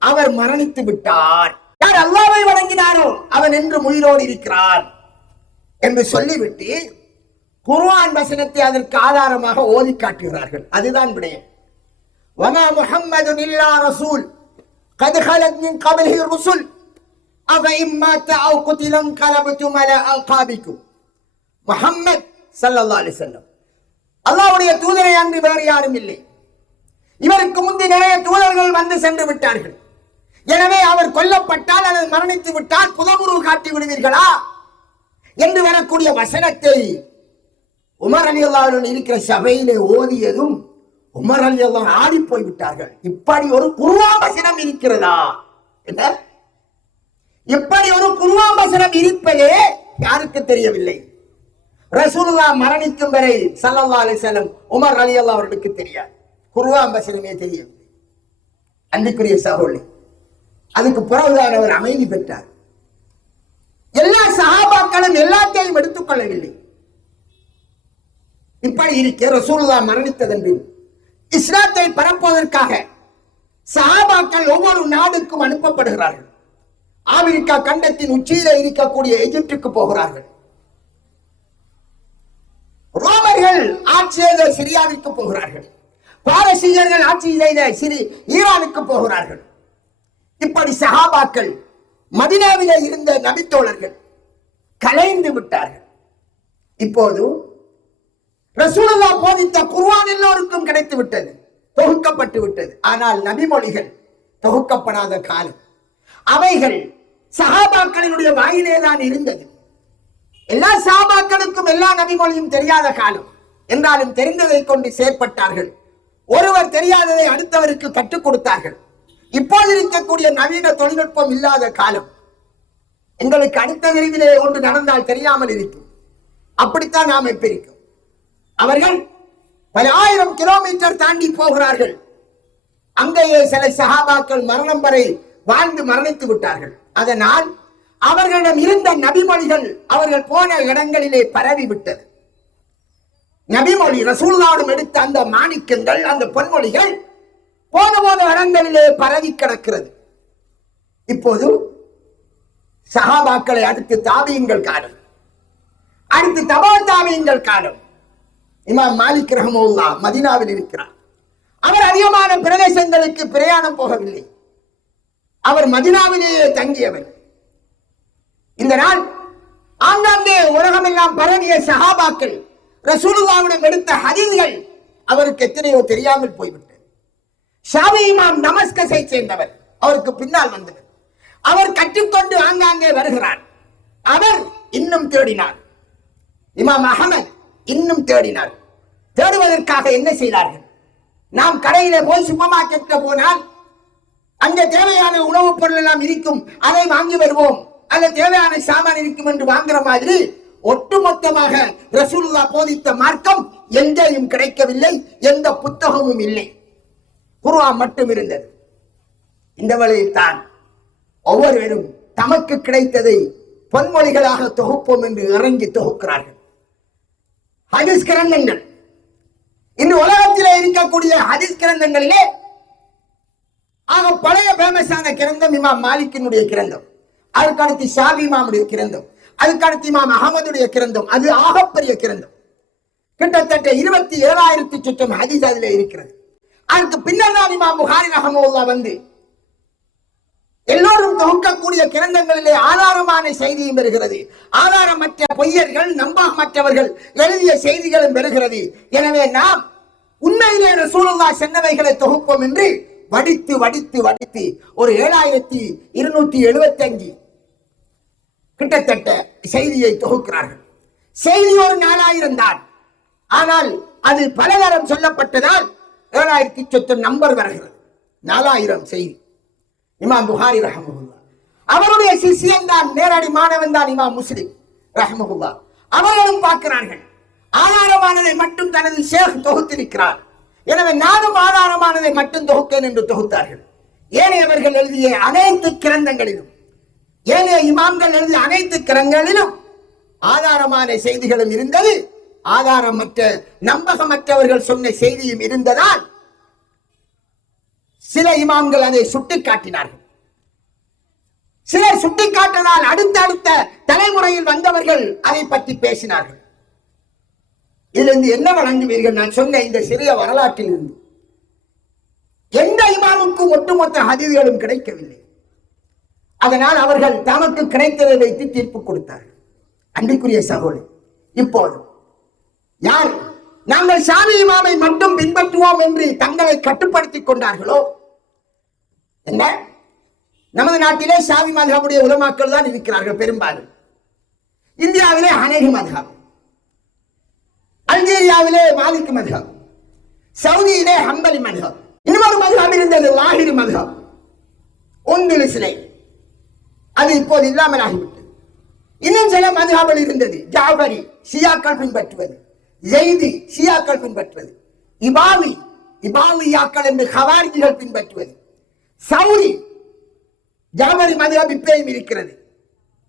அவர் மரணித்து விட்டார். யார் அல்லாஹ்வை வணங்கினாரோ அவன் என்று உயிரோடு இருக்கிறான் என்று சொல்லிவிட்டு குர்ஆன் வசனத்தை அதற்கு ஆதாரமாக ஓதி காட்டுகிறார்கள். அதுதான் விடயம். வமா முஹம்மதுன் இல்லா ரசூல் கத் ஹலத் மின் கப்லிஹி ருசுல் அஃப இம்மாத அவ் குதிலம் கலபதும் அலா அல்காபிக்கும். முஹம்மத் ஸல்லல்லாஹு அலைஹி வஸல்லம் அல்லாஹ்வுடைய தூதரை அன்றி வேறு யாரும் இல்லை. இவருக்கு முந்தி நிறைய தூதர்கள் வந்து சென்று விட்டார்கள். எனவே அவர் கொல்லப்பட்டால் அல்லது மரணித்து விட்டால் புதகுரு காட்டி விடுவீர்களா என்று வரக்கூடிய வசனத்தை உமர் ரலியல்லாஹு இருக்கிற சபையிலே ஓதியதும் உமர் ரலியல்லாஹு ஆடி போய் விட்டார்கள். இப்படி ஒரு குர்ஆன் வசனம் இருக்கிறதா? என்ன, இப்படி ஒரு குர்ஆன் வசனம் இருப்பதே யாருக்கு தெரியவில்லை? ரசூலுல்லாஹ் மரணிக்கும் வரை ஸல்லல்லாஹு அலைஹி வஸல்லம் உமர் ரலியல்லாஹு அவர்களுக்கு தெரியாது. குர்ஆன் வசனமே தெரியவில்லை. அன்பிற்குரிய சகோதரி, அதுக்கு பிறகுதான் அவர் அமைதி பெற்றார். எல்லா சஹாபாக்களும் எல்லாத்தையும் எடுத்துக்கொள்ளவில்லை. இப்படி இருக்க ரசூலுல்லாஹ் மரணித்ததன் பின் இஸ்லாத்தை பரப்புவதற்காக சஹாபாக்கள் ஒவ்வொரு நாடுக்கும் அனுப்பப்படுகிறார்கள். ஆப்பிரிக்கா கண்டத்தின் உச்சியிலே இருக்கக்கூடிய எகிப்துக்கு போகிறார்கள். ரோமர்கள் ஆட்சி செய்த சிரியாவிற்கு போகிறார்கள். பாரசீகர்கள் ஆட்சி செய்த ஈரானுக்கு போகிறார்கள். இப்படி சஹாபாக்கள் மதீனாவிலே இருந்த நபித்தோழர்கள் கலைந்து விட்டார்கள். இப்போது ரசூலுல்லாஹ் போதித்த குர்ஆன் எல்லோருக்கும் கிடைத்து விட்டது, தொகுக்கப்பட்டு விட்டது. ஆனால் நபிமொழிகள் தொகுக்கப்படாத காலம். அவைகள் சஹாபாக்களினுடைய வாயிலே தான் இருந்தது. எல்லா சஹாபாக்களுக்கும் எல்லா நபிமொழியும் தெரியாத காலம். என்றாலும் தெரிந்ததை கொண்டு செயற்பட்டார்கள். ஒருவர் தெரியாததை அடுத்தவருக்கு கற்றுக் கொடுத்தார்கள். இப்போது இருக்கக்கூடிய நவீன தொழில்நுட்பம் இல்லாத காலம். எங்களுக்கு அடுத்த விரைவிலே ஒன்று நடந்தால் தெரியாமல் இருக்கும். அப்படித்தான் நாம் பிரிக்கும். அவர்கள் பல ஆயிரம் கிலோமீட்டர் தாண்டி போகிறார்கள். அங்கேயே சில சஹாபாக்கள் மரணம் வரை வாழ்ந்து மரணித்து விட்டார்கள். அதனால் அவர்களிடம் இருந்த நபிமொழிகள் அவர்கள் போன இடங்களிலே பரவி விட்டது. நபிமொழி ரசூலுல்லாஹ்விடம் எடுத்த அந்த மாணிக்கங்கள், அந்த பொன்மொழிகள் போன இடங்களிலே பரவி கிடக்கிறது. இப்போது சஹாபாக்களை அடுத்து தாபியீன்கள் காலம், அடுத்து தபா தாபியீன்கள் காலம். இமாம் மாலிக் ரஹ்மத்துல்லாஹ் மதீனாவில் இருக்கிறார். அவர் அதிகமான பிரதேசங்களுக்கு பிரயாணம் போகவில்லை. அவர் மதீனாவிலேயே தங்கியவர். இந்த நாள் ஆங்காங்கே உலகமெல்லாம் பரவிய சஹாபாக்கள் ரசூலுல்லாஹ்விடம் எடுத்த ஹதீஸ்கள் அவருக்கு எத்தனையோ தெரியாமல் போய்விட்டது. ஷாஃபி இமாம் டமஸ்கஸை சேர்ந்தவர், அவருக்கு பின்னால் வந்தவர். அவர் கற்றுக்கொண்டு ஆங்காங்கே வருகிறார். அவர் இன்னும் தேடினார். இமாம் அஹமத் இன்னும் தேடினார். தேடுவதற்காக என்ன செய்தார்கள்? நாம் கடையில போய் சூப்பர் மார்க்கெட்ல போனால் அங்கே தேவையான உணவுப் பொருள் எல்லாம் இருக்கும், அதை வாங்கி வருவோம். அல்ல தேவையான சாமான் இருக்கும் என்று வாங்குற மாதிரி ஒட்டுமொத்தமாக ரசூலுல்லாஹ் போதித்த மார்க்கம் எங்கேயும் கிடைக்கவில்லை, எந்த புத்தகமும் இல்லை, குர்ஆன் மட்டும் இருந்தது. இந்த வழியில் தான் ஒவ்வொருவரும் தமக்கு கிடைத்ததை பொன்மொழிகளாக தொகுப்போம் என்று இறங்கி தொகுக்கிறார்கள். ஹதீஸ் கிரந்தங்கள், இன்று உலகத்திலே இருக்கக்கூடிய ஹதீஸ் கிரந்தங்களிலே ஆக பழைய பேமஸான கிரந்தம் இமாம் மாலிக்கினுடைய கிரந்தம், அதுக்கடுத்து ஷாஃபி இமாமுடைய கிரந்தம், அதுக்கடுத்து இமாம் அஹமதுடைய கிரந்தம். அது ஆகப்பெரிய கிரந்தம். கிட்டத்தட்ட 27,000 சுற்றம் ஹதீஸ் அதிலே இருக்கிறது. அதுக்கு பின்னர் தான் இமாம் புகாரி ரஹ்மத்துல்லாஹ் வந்து எல்லோரும் தொகுக்கக்கூடிய கிரந்தங்களிலே ஆதாரமான செய்தியும் பெறுகிறது, ஆதாரமற்ற பொய்யர்கள் நம்பகமற்றவர்கள் எழுதிய செய்திகளும் பெறுகிறது. எனவே நாம் உண்மையிலே ரசூலுல்லாஹ் சொன்னவைகளை தொகுப்போம் என்று வடித்து வடித்து வடித்து ஒரு 7,275 கிட்டத்தட்ட செய்தியை தொகுக்கிறார்கள். செய்தி ஒரு 4,000 தான். ஆனால் அது பலதரம் சொல்லப்பட்டதால் 7,000 சொச்சம் நம்பர் வருகிறது. 4,000 செய்தி. இமாம் புகாரி ரஹ்மத்துல்லாஹ் அவருடைய சிஷ்யன் தான், நேரடி மாணவன் தான் இமாம் முஸ்லிம் ரஹ்மத்துல்லாஹ். அவர்களும் பார்க்கிறார்கள், ஆதாரமானதை மட்டும் தனது ஷேக் தொகுத்திருக்கிறார், எனவே நானும் ஆதாரமானதை மட்டும் தொகுக்கேன் என்று தொகுத்தார்கள். ஏனையவர்கள் எழுதிய அனைத்து கிரந்தங்களிலும், ஏனைய இமாம்கள் எழுதிய அனைத்து கிரந்தங்களிலும் ஆதாரமான செய்திகளும் இருந்தது, ஆதாரமற்ற நம்பகமற்றவர்கள் சொன்ன செய்தியும் இருந்ததால் சில இமாம்கள் அதை சுட்டிக்காட்டினார்கள். சிலர் சுட்டிக்காட்டினால் அடுத்த தலைமுறையில் வந்தவர்கள் அதை பற்றி பேசினார்கள். இதிலிருந்து என்ன வழங்குவீர்கள்? நான் சொன்ன இந்த சிறிய வரலாற்றில் இருந்து எந்த இமாமுக்கும் ஒட்டுமொத்த ஹதீஸ்களும் கிடைக்கவில்லை. அதனால் அவர்கள் தமக்கு கிடைத்ததை வைத்து தீர்ப்பு கொடுத்தார்கள். அன்பிற்குரிய சகோதரி, இப்போது யார் நாங்கள் ஷாஃபி இமாமை மட்டும் பின்பற்றுவோம் என்று தங்களை கட்டுப்படுத்திக் கொண்டார்களோ, என்ன நமது நாட்டிலே ஷாஃபி மத்ஹபுடைய உலமாக்கள் தான் இருக்கிறார்கள் பெரும்பாலும். இந்தியாவிலே ஹனஃபி மத்ஹப், அல்ஜீரியாவிலே மாலிக் மத்ஹப், சவுதியிலே ஹம்பலி மத்ஹப், இன்னொரு மத்ஹப் இருந்தது லாஹிரி மத்ஹப், உந்துலிஸ்லே, அது இப்போது இல்லாமல் ஆகிவிட்டது. இன்னும் சில மத்ஹப்கள் இருந்தது, ஜாஃபரி ஷியாக்கள் பின்பற்றுவது, ஜெய்தி ஷியாக்கள் பின்பற்றுவது, இபாலியாக்கள் என்று ஹவாரிஜிகள் பின்பற்றுவது, சவுரி ஜாஃபரி மத்ஹப் இப்பயும் இருக்கிறது,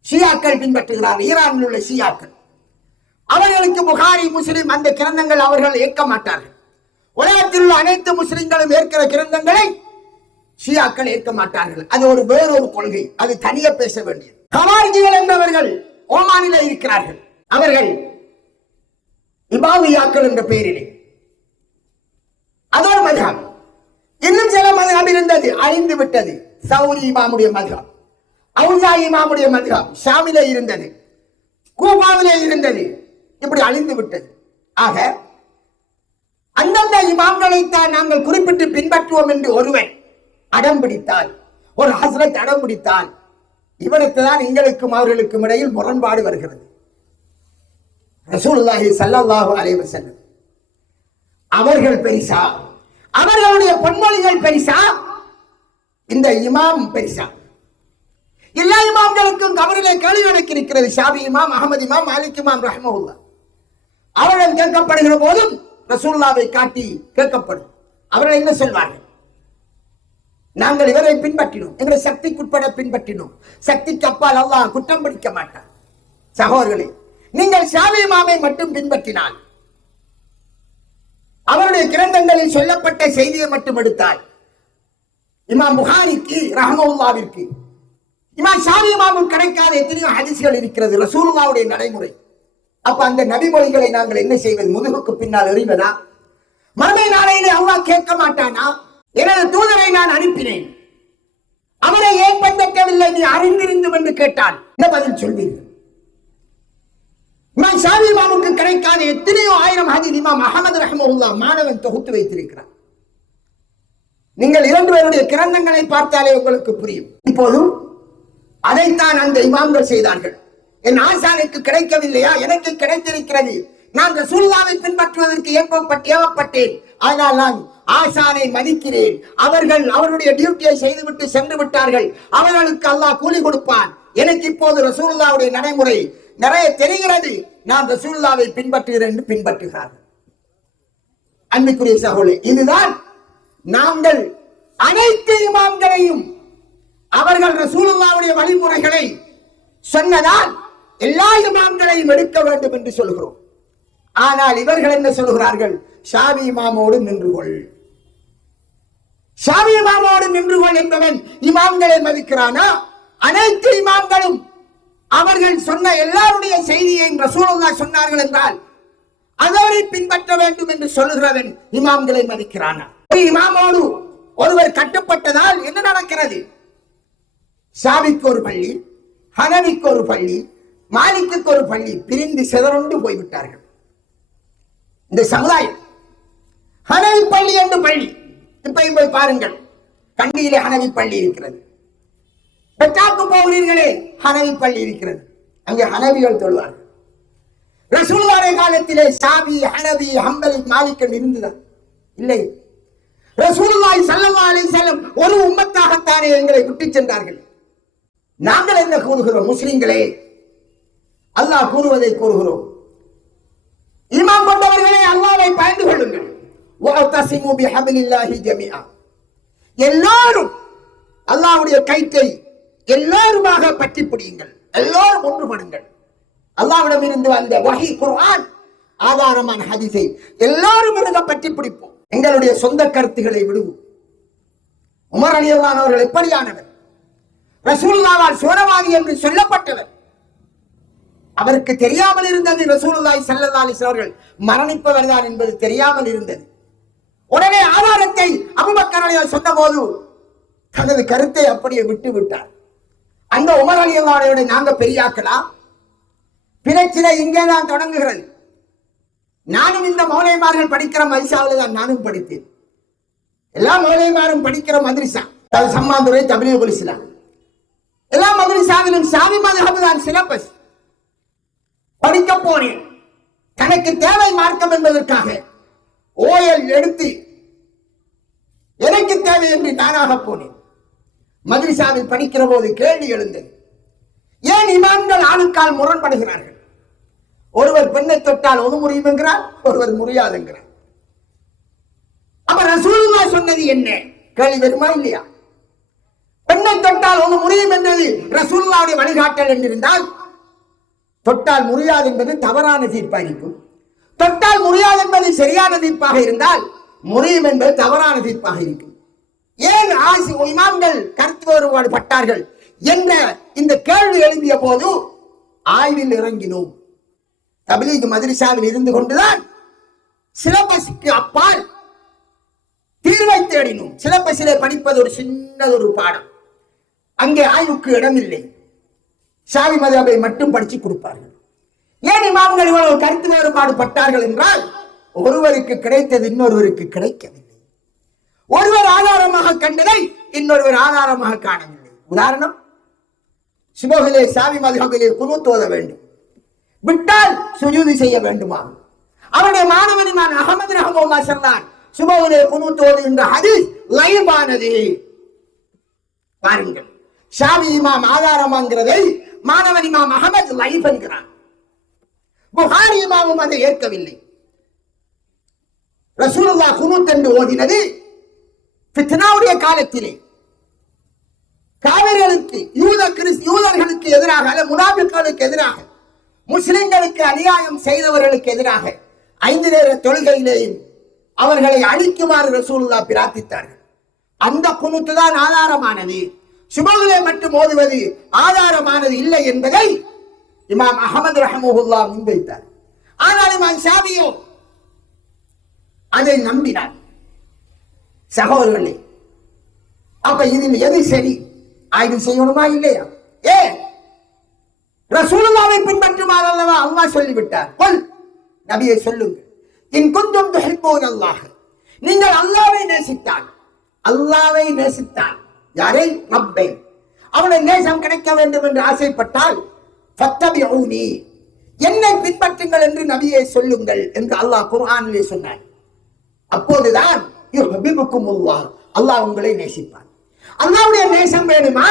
ஷியாக்கள் பின்பற்றுகிறார், ஈரானில் உள்ள ஷியாக்கள். அவர்களுக்கு புகாரி முஸ்லிம் அந்த கிரந்தங்கள் அவர்கள் ஏற்க மாட்டார்கள். உலகத்தில் உள்ள அனைத்து முஸ்லிம்களும் ஏற்கிற கிரந்தங்களை ஷியாக்கள் ஏற்க மாட்டார்கள். அது ஒரு வேறொரு கொள்கை, அது தனியே பேச வேண்டியது. ஹவாரிஜிகள் என்பவர்கள் ஓமானிலே இருக்கிறார்கள். அவர்கள் இபாலியாக்கள் என்ற பெயரிலே அதோடு மத்ஹப். இன்னும் சில மத்ஹப் இருந்தது, அழிந்து விட்டது. சௌரி இமாமுடைய மத்ஹப், அவுசாஇ இமாமுடைய மத்ஹப் ஷாமிலே இருந்தது, கூபாவிலே இருந்தது, இப்படி அழிந்து விட்டது. ஆக அந்தந்த இமாம்களைத்தான் நாங்கள் குறிப்பிட்டு பின்பற்றுவோம் என்று ஒருவன் அடம் பிடித்தால், ஒரு ஹஸ்ரத் அடம் பிடித்தால், இவனுக்கு தான் எங்களுக்கும் அவர்களுக்கும் இடையில் முரண்பாடு வருகிறது. ரசூலுல்லாஹி ஸல்லல்லாஹு அலைஹி வஸல்லம் அவர்கள் பெரிசா, அவர்களுடைய பொன்மொழிகள் பெரிசா, இந்த இமாம் பெரிசா? எல்லா இமாம்களுக்கும் கபரிலே கேள்வி கணக்கு இருக்கிறது. ஷாஃபி இமாம், அஹமது இமாம், மாலிக் இமாம் ரஹ்மத்துல்லாஹ் அவர்கள் கேட்கப்படுகிற போதும் ரசூலுல்லாஹ்வை காட்டி கேட்கப்படும். அவர்கள் என்ன சொல்வார்கள்? நாங்கள் இவரை பின்பற்றினோம், எங்களை சக்திக்குட்பட பின்பற்றினோம். சக்திக்கு அப்பால் அல்லாஹ் குற்றம் பிடிக்க மாட்டார். சகோதரர்களே, நீங்கள் ஷாஃபி இமாமை மட்டும் பின்பற்றினால், அவருடைய கிரந்தங்களில் சொல்லப்பட்ட செய்தியை மட்டும் எடுத்தால், இமாம் புகாரிக்கு ரஹ்மத்துல்லாஹிற்கு இமாம் ஷாஃபி இமாமுக்கு கிடைக்காத எத்தனையோ ஹதீஸ்கள் இருக்கிறது, ரசூலுல்லாஹ்வுடைய நடைமுறை. அப்ப அந்த நபிமொழிகளை நாங்கள் என்ன செய்வது? முதுகுக்கு பின்னால் எறிவதா? மறுமை நாளையிலே அல்லாஹ் கேட்க மாட்டானா? எனது தூதரை நான் அனுப்பினேன், அவரை ஏன் பின்பற்றவில்லை நீ அறிந்திருந்தும் என்று கேட்டால் என்ன பதில் சொல்வீர்கள்? இமாம் ஷாஃபி இமாமுக்கு கிடைக்காத எத்தனையோ ஆயிரம் ஹதீஸ் இமாம் அஹ்மத் ரஹ்மத்துல்லாஹ் மாணவன் தொகுத்து வைத்திருக்கிறார். நீங்கள் 2 பேருடைய கிரந்தங்களை பார்த்தாலே உங்களுக்கு புரியும். இப்போது அதைத்தான் அந்த இமாம்கள் செய்தார்கள். என் ஆசானுக்கு கிடைக்கவில்லையா? எனக்கு கிடைத்திருக்கிறது. நான் ரசூலுல்லாஹ்வை பின்பற்றுவதற்கு ஏவப்பட்டேன். ஆனால் நான் ஆசானை மதிக்கிறேன். அவர்கள் அவருடைய டியூட்டியை செய்துவிட்டு சென்று விட்டார்கள். அவர்களுக்கு அல்லாஹ் கூலி கொடுப்பான். எனக்கு இப்போது ரசூலுல்லாஹ்வுடைய நடைமுறை நிறைய தெரிகிறது. நான் ரசூலுல்லாஹ்வை பின்பற்றுகிறேன் என்று பின்பற்றுகிறார்கள். அன்பிற்குரிய சகோதரர்களே, இதுதான் நாங்கள் அனைத்து இமாம்களையும் அவர்கள் ரசூலுல்லாஹ்வுடைய வழிமுறைகளை சொன்னதால் எல்லா இமாம்களையும் எடுக்க வேண்டும் என்று சொல்கிறோம். ஆனால் இவர்கள் என்ன சொல்கிறார்கள்? ஷாஃபி இமாமோடு நின்றுகொள், ஷாஃபி இமாமோடு நின்றுகொள் என்பவன் இமாம்களை மதிக்கிறானா? அனைத்து இமாம்களும் அவர்கள் சொன்ன எல்லாருடைய செய்தியையும் ரசூலுல்லாஹ் சொன்னார்கள் என்றால் அதனை பின்பற்ற வேண்டும் என்று சொல்லுகிறவன் இமாம்களை மதிக்கிறானா? இமாமோடு ஒருவர் கட்டுப்பட்டதால் என்ன நடக்கிறது? ஷாஃபிக்கு ஒரு பள்ளி, ஹனவிக்கு ஒரு பள்ளி, மாலிக்கு ஒரு பள்ளி, பிரிந்து சிதறண்டு போய்விட்டார்கள். இந்த சமுதாயம் ஹனவி பள்ளி என்று பள்ளி, இப்பயும் போய் பாருங்கள், கண்டியிலே ஹனவி பள்ளி இருக்கிறது. பெற்றாக்கு போகிறீர்களே, ஹனவி பள்ளி இருக்கிறது, அங்கே ஹனவிகள் தொழுவார்கள். ரசூலுல்லாஹ் காலத்திலே ஷாஃபி, ஹனவி, ஹம்பலி, மாலிக் இருந்துதான் இல்லை. ரசூலுல்லாஹி ஸல்லல்லாஹு அலைஹி வஸல்லம் ஒரு உம்மத்தாகத்தானே எங்களை விட்டு சென்றார்கள். நாங்கள் என்ன கூறுகிறோம்? முஸ்லிம்களே, அல்லாஹ் கூறுவதை கூறுகிறோம். ஈமான் கொண்டவர்களே, அல்லாஹ்வை பயந்து கொள்ளுங்கள். வஅத்தஸிமு பிஹப்லில்லாஹி ஜமீஆ, எல்லாரும் அல்லாஹ்வுடைய கயிற்றை எல்லாருமாக பற்றி பிடியுங்கள், எல்லாரும் ஒன்றுபடுங்கள். அல்லாஹ்விடம் இருந்து வந்த வஹி குர்ஆன் ஆதாரமான ஹதீஸை எல்லாரும் பற்றி பிடிப்போம். எங்களுடைய சொந்த கருத்துக்களை விடுவோம். உமர் ரலியல்லாஹு அன்ஹு அவர்கள் எப்படியானவர்? ரசூலுல்லாஹ்வால் சோரவாதி என்று சொல்லப்பட்டவர். அவருக்கு தெரியாமல் இருந்தது ரசூலுல்லாஹி ஸல்லல்லாஹு அலைஹி வஸல்லம் அவர்கள் மரணிப்பவர் தான் என்பது தெரியாமல் இருந்தது. உடனே ஆதாரத்தை அபூபக்கர் ரலியல்லாஹு சொன்னபோது தனது கருத்தை அப்படியே விட்டு விட்டார். அந்த உமர் ரலியல்லாஹு அன்ஹு நாங்க பெரியாக்களா? பிரச்சனை இங்கே தான் தொடங்குகிறது. நானும் இந்த மௌலைமார்கள் படிக்கிற மதரசாவில் தான் நானும் படித்தேன். எல்லா மௌலைமாரும் படிக்கிற மதரசா சம்மாந்துறை, தப்லீகுல் இஸ்லாம், எல்லா மதரசாவிலும் ஷாஃபி மத்ஹப் தான் சிலபஸ். படிக்க போனேன். தனக்கு தேவை மார்க்கம் என்பதற்காக ஓயல் எடுத்து எனக்கு தேவை என்று நானாக போனேன். மதரசாவில் படிக்கிற போது கேள்வி எழுந்தது, ஏன் இமாம்கள் ஆளுக்கால் முரண்படுகிறார்கள்? ஒருவர் பெண்ணை தொட்டால் ஒரு முறியும் என்கிறார், ஒருவர் முறியாது என்கிறார். அப்ப ரசூலுல்லாஹ் சொன்னது என்ன? கேள்வி வருமா இல்லையா? பெண்ணை தொட்டால் ஒரு முறியும் என்பது ரசூலுல்லாஹ்வுடைய வழிகாட்டல் என்றிருந்தால், தொட்டால் முறியாது என்பது தவறான தீர்ப்பாக இருக்கும். தொட்டால் முறியாது என்பது சரியான தீர்ப்பாக இருந்தால் முறியும் என்பது தவறான தீர்ப்பாக இருக்கும். ஏன் இமாம்கள் கருத்து வேறுபாடு பட்டார்கள் என்ற இந்த கேள்வி எழுந்திய போது ஆய்வில் இறங்கினோம். தப்லீக் மதரசாவில் இருந்து கொண்டுதான் சிலபஸுக்கு அப்பால் தீர்வை தேடினோம். சிலபஸிலே படிப்பது ஒரு சின்னதொரு பாடம், அங்கே ஆய்வுக்கு இடமில்லை. ஷாஃபி மத்ஹபை மட்டும் படிச்சு கொடுப்பார்கள். ஏன் இமாம்கள் இவ்வளவு கருத்து வேறுபாடு பட்டார்கள் என்றால், ஒருவருக்கு கிடைத்தது இன்னொருவருக்கு கிடைக்கவில்லை. ஒருவர் ஆதாரமாக கண்டதை இன்னொருவர் ஆதாரமாக காணவில்லை. உதாரணம், சுபஹிலே ஷாஃபி மத்ஹபிலே குனூத் ஓத வேண்டும், விட்டால் சுஜூது செய்ய வேண்டுமா? அவருடைய மாணவன் இமாம் அஹ்மத் ரஹ்மத்துல்லாஹி சொன்னார், சுபஹிலே குனூத் ஓதுகின்ற ஹதீஸ் லைவானது. பாருங்கள், ஷாஃபி இமாம் ஆதாரமாங்கிறதை மாணவன் இமாம் அஹ்மத் லைஃப் என்கிறான். புகாரி இமாமும் அதை ஏற்கவில்லை. ரசூலுல்லாஹ் குனூத் என்று ஓதினது ஃபித்னாவுடைய காலத்திலே காவிர்களுக்கு யூதர்களுக்கு எதிராக அல்ல முனாபிக்களுக்கு எதிராக முஸ்லிம்களுக்கு அநியாயம் செய்தவர்களுக்கு எதிராக 5 நேர தொழுகையிலேயும் அவர்களை அழிக்குமாறு ரசூலுல்லாஹ் பிரார்த்தித்தார்கள். அந்த குனுத்து தான் ஆதாரமானது. சுபகுலே மட்டும் ஓதுவது ஆதாரமானது இல்லை என்பதை இமாம் அஹமது ரஹ்மத்துல்லாஹ் முன்வைத்தார். ஆனால் இமாம் ஷாஃபியோ அதை நம்பினார். சகோதரர்களே, அப்ப இதில் எது சரி ஆய்வு செய்யணுமா இல்லையா? ரசூலுல்லாஹ்வை பின்பற்றுமாறு அல்லவா அல்லாஹ் சொல்லிவிட்டார். கொல் நபியை சொல்லுங்கள், இன் குன்தும் துஹிப்பூனல்லாஹ், நீங்கள் அல்லாஹ்வை நேசித்தால் யாரை? ரப்பை, அவனுடைய நேசம் கிடைக்க வேண்டும் என்று ஆசைப்பட்டால் ஃபத்தபிஊனி, என்னை பின்பற்றுங்கள் என்று நபியை சொல்லுங்கள் என்று அல்லாஹ் குர்ஆனிலே சொன்னார். அப்போதுதான் யுஹிப்புக்குமுல்லாஹ், அல்லாஹ் உங்களை நேசிப்பார். அல்லாஹ்வுடைய நேசம் வேணுமா?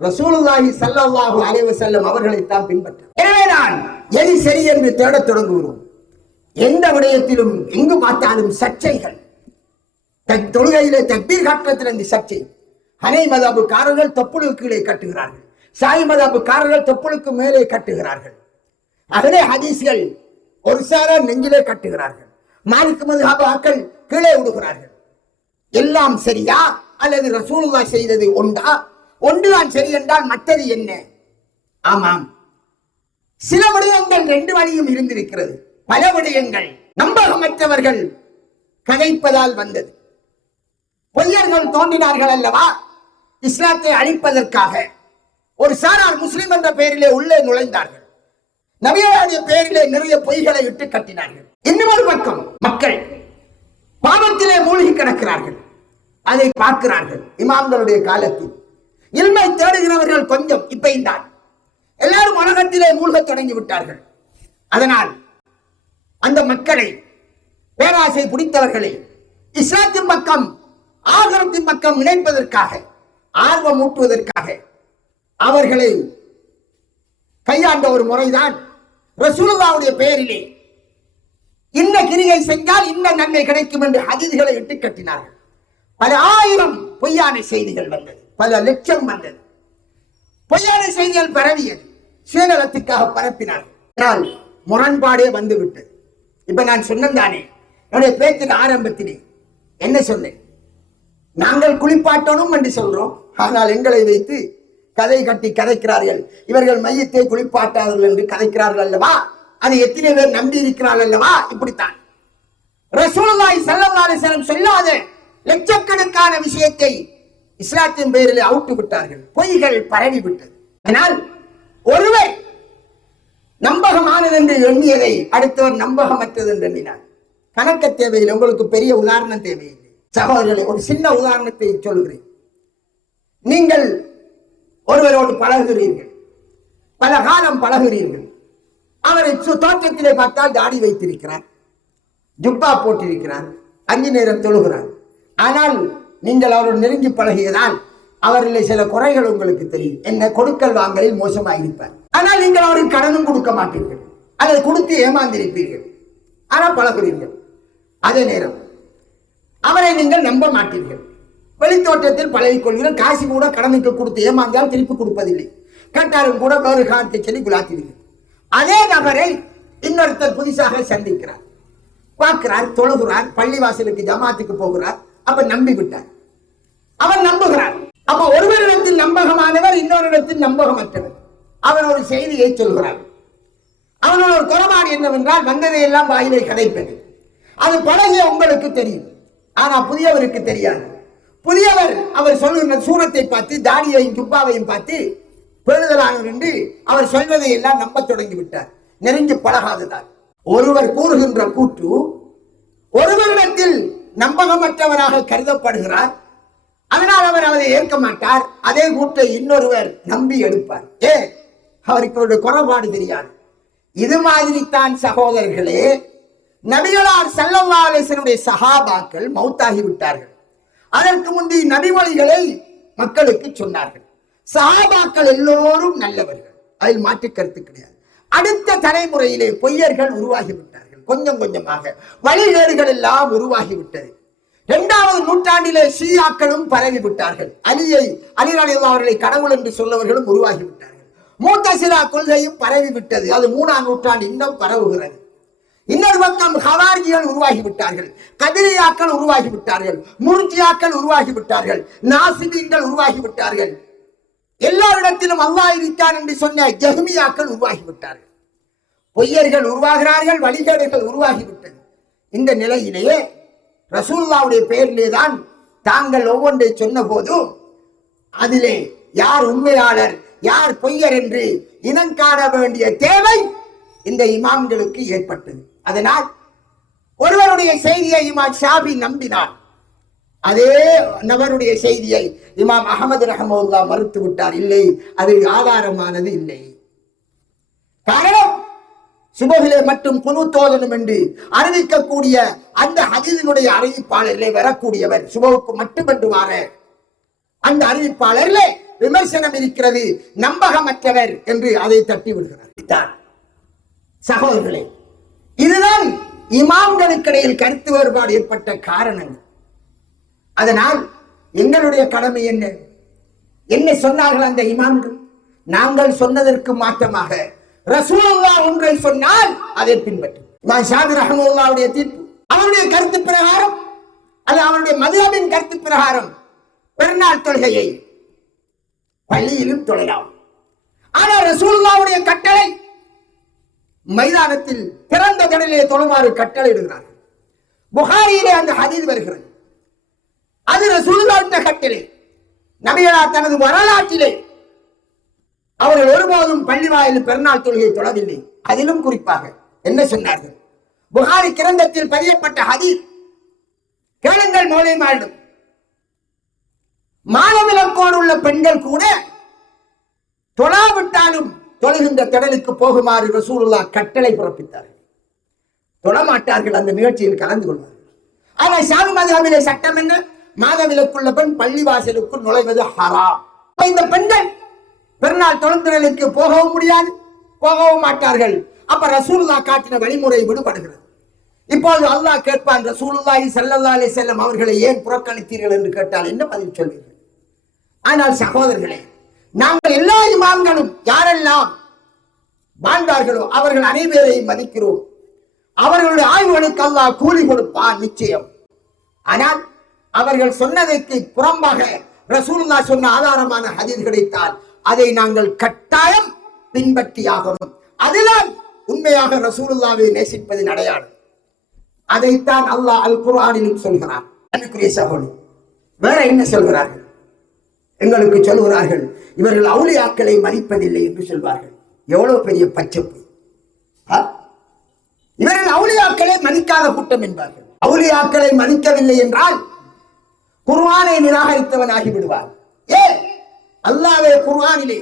ரசூலுல்லாஹி ஸல்லல்லாஹு அலைஹி வஸல்லம் அவர்களை தான் பின்பற்ற. எனவே நான் எது சரி என்று தேடத் தொடங்குகிறோம். எந்த விடயத்திலும் எங்கு பார்த்தாலும் சர்ச்சைகள். தொழுகையிலே தக்பீர் கட்டத்திலிருந்து சர்ச்சை. ஹனை மதபுக்காரர்கள் தொப்புளுக்கு கீழே கட்டுகிறார்கள், சாய் மதபுக்காரர்கள் தொப்புளுக்கு மேலே கட்டுகிறார்கள். அகலே ஹதீஸ்கள் ஒரு சாரார் நெஞ்சிலே கட்டுகிறார்கள், மாலிக் மதுஹபாக்கள் கீழே விடுகிறார்கள். எல்லாம் சரியா அல்லது ரசூலுல்லாஹ் செய்தது ஒன்றுதான் சரி என்றால் மற்றது என்ன? ஆமாம், சில விடயங்கள் 2 வழியும் இருந்திருக்கிறது. பல விடயங்கள் நம்பகமற்றவர்கள் கதைப்பதால் வந்தது. பொய்யர்கள் தோன்றினார்கள் அல்லவா, இஸ்லாத்தை அழிப்பதற்காக ஒரு சாரார் முஸ்லிம் என்ற பெயரிலே உள்ளே நுழைந்தார்கள். நபியுடைய பெயரிலே நிறைய பொய்களை இட்டு கட்டினார்கள். இன்னும் ஒரு பக்கம் மக்கள் பாவத்திலே மூழ்கி கிடக்கிறார்கள், அதை பார்க்கிறார்கள். இமாம்களுடைய காலத்தில் இல்மை தேடுகிறவர்கள் கொஞ்சம் இப்பைந்தான், எல்லாரும் உலகத்திலே மூழ்கத் தொடங்கி விட்டார்கள். அதனால் அந்த மக்களை, பேராசை பிடித்தவர்களை இஸ்லாத்தின் பக்கம் ஆகரத்தின் பக்கம் இணைப்பதற்காக, ஆர்வம் ஊட்டுவதற்காக அவர்களை கையாண்ட ஒரு முறைதான் ரசூலுல்லாஹ்வுடைய பெயரிலே இன்ன கிரியை செஞ்சால் இன்ன நன்மை கிடைக்கும் என்று ஹதீஸ்களை இட்டு கட்டினார்கள். பல ஆயிரம் பொய்யான செய்திகள் வந்தது, பல லட்சம் வந்தது. பொய்யான செய்திகள் பரவியது, சுயநலத்துக்காக பரப்பினார்கள். ஆனால் முரண்பாடே வந்துவிட்டது. இப்ப நான் சொன்னதானே என்னுடைய பேச்சின் ஆரம்பத்திலே என்ன சொன்னேன்? நாங்கள் குளிப்பாட்டணும் என்று சொல்றோம், ஆனால் எங்களை வைத்து கதை கட்டி கதைக்கிறார்கள். இவர்கள் மையத்தை குளிப்பாட்டார்கள் என்று கதைக்கிறார்கள் அல்லவா, அதை எத்தனை பேர் நம்பி இருக்கிறார்கள் அல்லவா? இப்படித்தான் ரசூலுல்லாஹி ஸல்லல்லாஹு அலைஹி வஸல்லம் சொல்லாத லட்சக்கணக்கான விஷயத்தை இஸ்லாத்தின் பெயரில் அவுட்டு விட்டார்கள், பொய்கள் பரவி விட்டது. ஆனால் ஒருவர் நம்பகமானது என்று எண்ணியதை அடுத்தவர் நம்பகமற்றது என்று எண்ணினார். கணக்க தேவையில்லை, உங்களுக்கு பெரிய உதாரணம் தேவையில்லை. சகோதரர்களே, ஒரு சின்ன உதாரணத்தை சொல்கிறேன். நீங்கள் ஒருவரோடு பழகுகிறீர்கள், பல காலம் பழகுகிறீர்கள். அவரை தோற்றத்திலே பார்த்தால் தாடி வைத்திருக்கிறார், ஜுப்பா போட்டிருக்கிறார், 5 நேரம் தொழுகிறார். ஆனால் நீங்கள் அவரோடு நெருங்கி பழகியதால் அவரில் சில குறைகள் உங்களுக்கு தெரியும். என்ன, கொடுக்கல் வாங்கலில் மோசமாயிருப்பார். ஆனால் நீங்கள் அவருக்கு கடனும் கொடுக்க மாட்டீர்கள், அதை கொடுத்து ஏமாந்திருப்பீர்கள். ஆனால் பழகுறீர்கள். அதே நேரம் அவரை நீங்கள் நம்ப மாட்டீர்கள், வெளித்தோட்டத்தில் பழகிக் கொள்கிறீர்கள். காசு கூட கடனுக்கு கொடுத்து ஏமாந்தால் திருப்பி கொடுப்பதில்லை, கேட்டாலும் கூட வேறு காலத்தை சொல்லி குலாத்தீர்கள். அதே நபரை இன்னொருத்தர் புதிதாக சந்திக்கிறார், பார்க்கிறார், தொழுகிறார், பள்ளிவாசலுக்கு ஜமாத்துக்கு போகிறார். அப்ப நம்பி விட்டார், அவர் நம்புகிறார். அப்ப ஒருவரிடத்தில் நம்பகமானவர், இன்னொரு நம்பகமற்றவர். அவன் ஒரு செய்தியை சொல்கிறார். அவனோட ஒரு குறைபாடு என்னவென்றால் வந்ததையெல்லாம் வாயிலை கதைப்பது. அது பழகிய உங்களுக்கு தெரியும், ஆனா புதியவருக்கு தெரியாது. புதியவர் அவர் சொல்லுகிற சூரத்தை பார்த்து, தாடியையும் துப்பாவையும் பார்த்து பெறுதலானவர் என்று அவர் சொல்வதை எல்லாம் நம்ப தொடங்கி விட்டார். நெருங்கி பழகாததால் ஒருவர் கூறுகின்ற கூற்று ஒருவரிடத்தில் நம்பகமற்றவராக கருதப்படுகிறார், அதனால் அவர் அதை ஏற்க மாட்டார். அதே கூற்றை இன்னொருவர் நம்பி எடுப்பார். அவருக்கு ஒரு குறைபாடு தெரியாது. இது மாதிரி தான் சகோதரர்களே, நபிகளார் ஸல்லல்லாஹு அலைஹி வஸல்லம் சஹாபாக்கள் மௌத்தாகி விட்டார்கள். அதற்கு முந்தைய நபிமொழிகளை மக்களுக்கு சொன்னார்கள். சஹாபாக்கள் எல்லோரும் நல்லவர்கள், அதில் மாற்று கருத்து கிடையாது. அடுத்த தலைமுறையிலே பொய்யர்கள் உருவாகிவிட்டார்கள். கொஞ்சம் கொஞ்சமாக வழிகேடுகள் எல்லாம் உருவாகிவிட்டது. இரண்டாவது நூற்றாண்டிலே ஷியாக்களும் பரவி விட்டார்கள். அலி ரலியல்லாஹு அவர்களை கடவுள் என்று சொல்லவர்களும் உருவாகிவிட்டார்கள். முத்தசிலா கொள்கையும் பரவி விட்டது. அது 3ஆம் நூற்றாண்டு இன்னும் பரவுகிறது. இன்னொரு பக்கம் ஹவாரிஜிகள் உருவாகிவிட்டார்கள், கதிரியாக்கள் உருவாகிவிட்டார்கள், முர்ஜியாக்கள் உருவாகிவிட்டார்கள், நாசிபீன்கள் உருவாகிவிட்டார்கள். எல்லாரிடத்திலும் அல்லாஹ் இருக்கிறான் என்று சொன்ன ஜஹ்மியாக்கள் உருவாகிவிட்டார்கள். பொய்யர்கள் உருவாகிறார்கள், வழிகேடுகள் உருவாகிவிட்டது. இந்த நிலையிலேயே ரசூலுல்லாஹ்வுடைய பெயரிலே தான் தாங்கள் ஒவ்வொன்றை சொன்ன போதும் அதிலே யார் உண்மையாளர் யார் பொய்யர் என்று இனம் காண வேண்டிய தேவை இந்த இமாம்களுக்கு ஏற்பட்டது. அதனால் ஒருவருடைய செய்தியை இமாம் ஷாஃபி நம்பினார், அதே நபருடைய செய்தியை இமாம் அஹமது ரஹ்மத்துல்லாஹ் மறுத்து விட்டார். இல்லை, அது ஆதாரமானது இல்லை. காரணம், சுபகிலே மட்டும் குனூத்தோதனும் என்று அறிவிக்கக்கூடிய அந்த ஹதீஸினுடைய அறிவிப்பாளர்களே வரக்கூடியவர் சுபவுக்கு மட்டுமென்று வார அந்த அறிவிப்பாளர்களே விமர்சனம் இருக்கிறது, நம்பகமற்றவர் என்று அதை தட்டி விடுகிறார். சகோதரர்களே, இதுதான் இமாம்களுக்கிடையில் கருத்து வேறுபாடு ஏற்பட்ட காரணங்கள். அதனால் எங்களுடைய கடமை என்ன சொன்னார்கள் அந்த இமாம்கள்? நாங்கள் சொன்னதற்கு மாற்றமாக ரசூலுல்லாஹ் ஒன்றை சொன்னால் அதை பின்பற்றும். இமாம் ஷாஃபி ரஹ்மத்துல்லாஹுடைய தீர்ப்பு, அவருடைய கருத்து பிரகாரம் அல்ல அவருடைய மதுஹபின் கருத்து பிரகாரம் பெருநாள் தொழுகையை பள்ளியிலும் தொழலாம். ஆனால் ரசூலுல்லாஹுடைய கட்டளை மைதானத்தில் திறந்த கடலிலே தொழுமாறு கட்டளை இடுகிறார்கள். புகாரியிலே அந்த ஹதீஸ் வருகிறது. அது ரசூலுல்லாஹ்வுடைய கட்டளை. நபிகளார் தனது வரலாற்றிலே அவர்கள் ஒருபோதும் பள்ளி வாயில் பெருநாள் தொழுகையை தொழவில்லை. அதிலும் குறிப்பாக என்ன சொன்னார்கள்? புகாரி கிரந்தத்தில் பதியப்பட்ட ஹதீஸ் கேளுங்கள் மௌலிமாரிடம். மானவிலக்கோடு உள்ள பெண்கள் கூட தொழாவிட்டாலும் தொழுகின்ற கடலுக்கு போகுமாறு ரசூலுல்லாஹ் கட்டளை பிறப்பித்தார்கள். தொழமாட்டார்கள், அந்த நிகழ்ச்சியில் கலந்து கொள்வார்கள். ஆனால் ஷாஃபி மதுஹபிலே சட்டம் என்ன? மாதவிலக்குள்ள பெண் பள்ளி வாசலுக்குள் நுழைவது ஹராம். இந்த பெண்கள் பெருநாள் தொழுந்தலுக்கு போகவும் முடியாது, போகவும் மாட்டார்கள். அப்ப ரசூலுல்லாஹ் காட்டின வழிமுறை விடுபடுகிறது. இப்போது அல்லாஹ் கேட்பான், ரசூலுல்லாஹி ஸல்லல்லாஹு அலைஹி வஸல்லம் அவர்களை ஏன் புறக்கணித்தீர்கள் என்று கேட்டால் என்ன பதில் சொல்வீர்கள்? ஆனால் சகோதரர்களே, நாங்கள் எல்லா இமாம்களும் யாரெல்லாம் வாழ்ந்தார்களோ அவர்கள் அனைவரையும் மதிக்கிறோம். அவர்களுடைய ஆய்வுகளுக்கு அல்லாஹ் கூலி கொடுப்பான் நிச்சயம். ஆனால் அவர்கள் சொன்னதற்கு புறம்பாக ரசூலுல்லாஹ் சொன்ன ஆதாரமான ஹதீஸ் கிடைத்தால் அதை நாங்கள் கட்டாயம் பின்பற்றியாகணும். அதுதான் உண்மையாக ரசூலுல்லாஹ்வை நேசிப்பதின் அடையாளம். அதைத்தான் அல்லாஹ் அல் குர்ஆனிலும் சொல்கிறார். அன்புக்குரிய சகோதரர்களே, வேற என்ன சொல்கிறார்கள்? எங்களுக்கு சொல்கிறார்கள் இவர்கள் அவுலியாக்களை மதிப்பதில்லை என்று சொல்வார்கள். எவ்வளவு பெரிய பச்சப்பு! இவர்கள் அவுலியாக்களை மதிக்காத கூட்டம் என்பார்கள். அவுலியாக்களை மதிக்கவில்லை என்றால் குர்ஆனை நிராகரித்தவன் ஆகிவிடுவார். அல்லாஹ்வே குர்ஆனிலே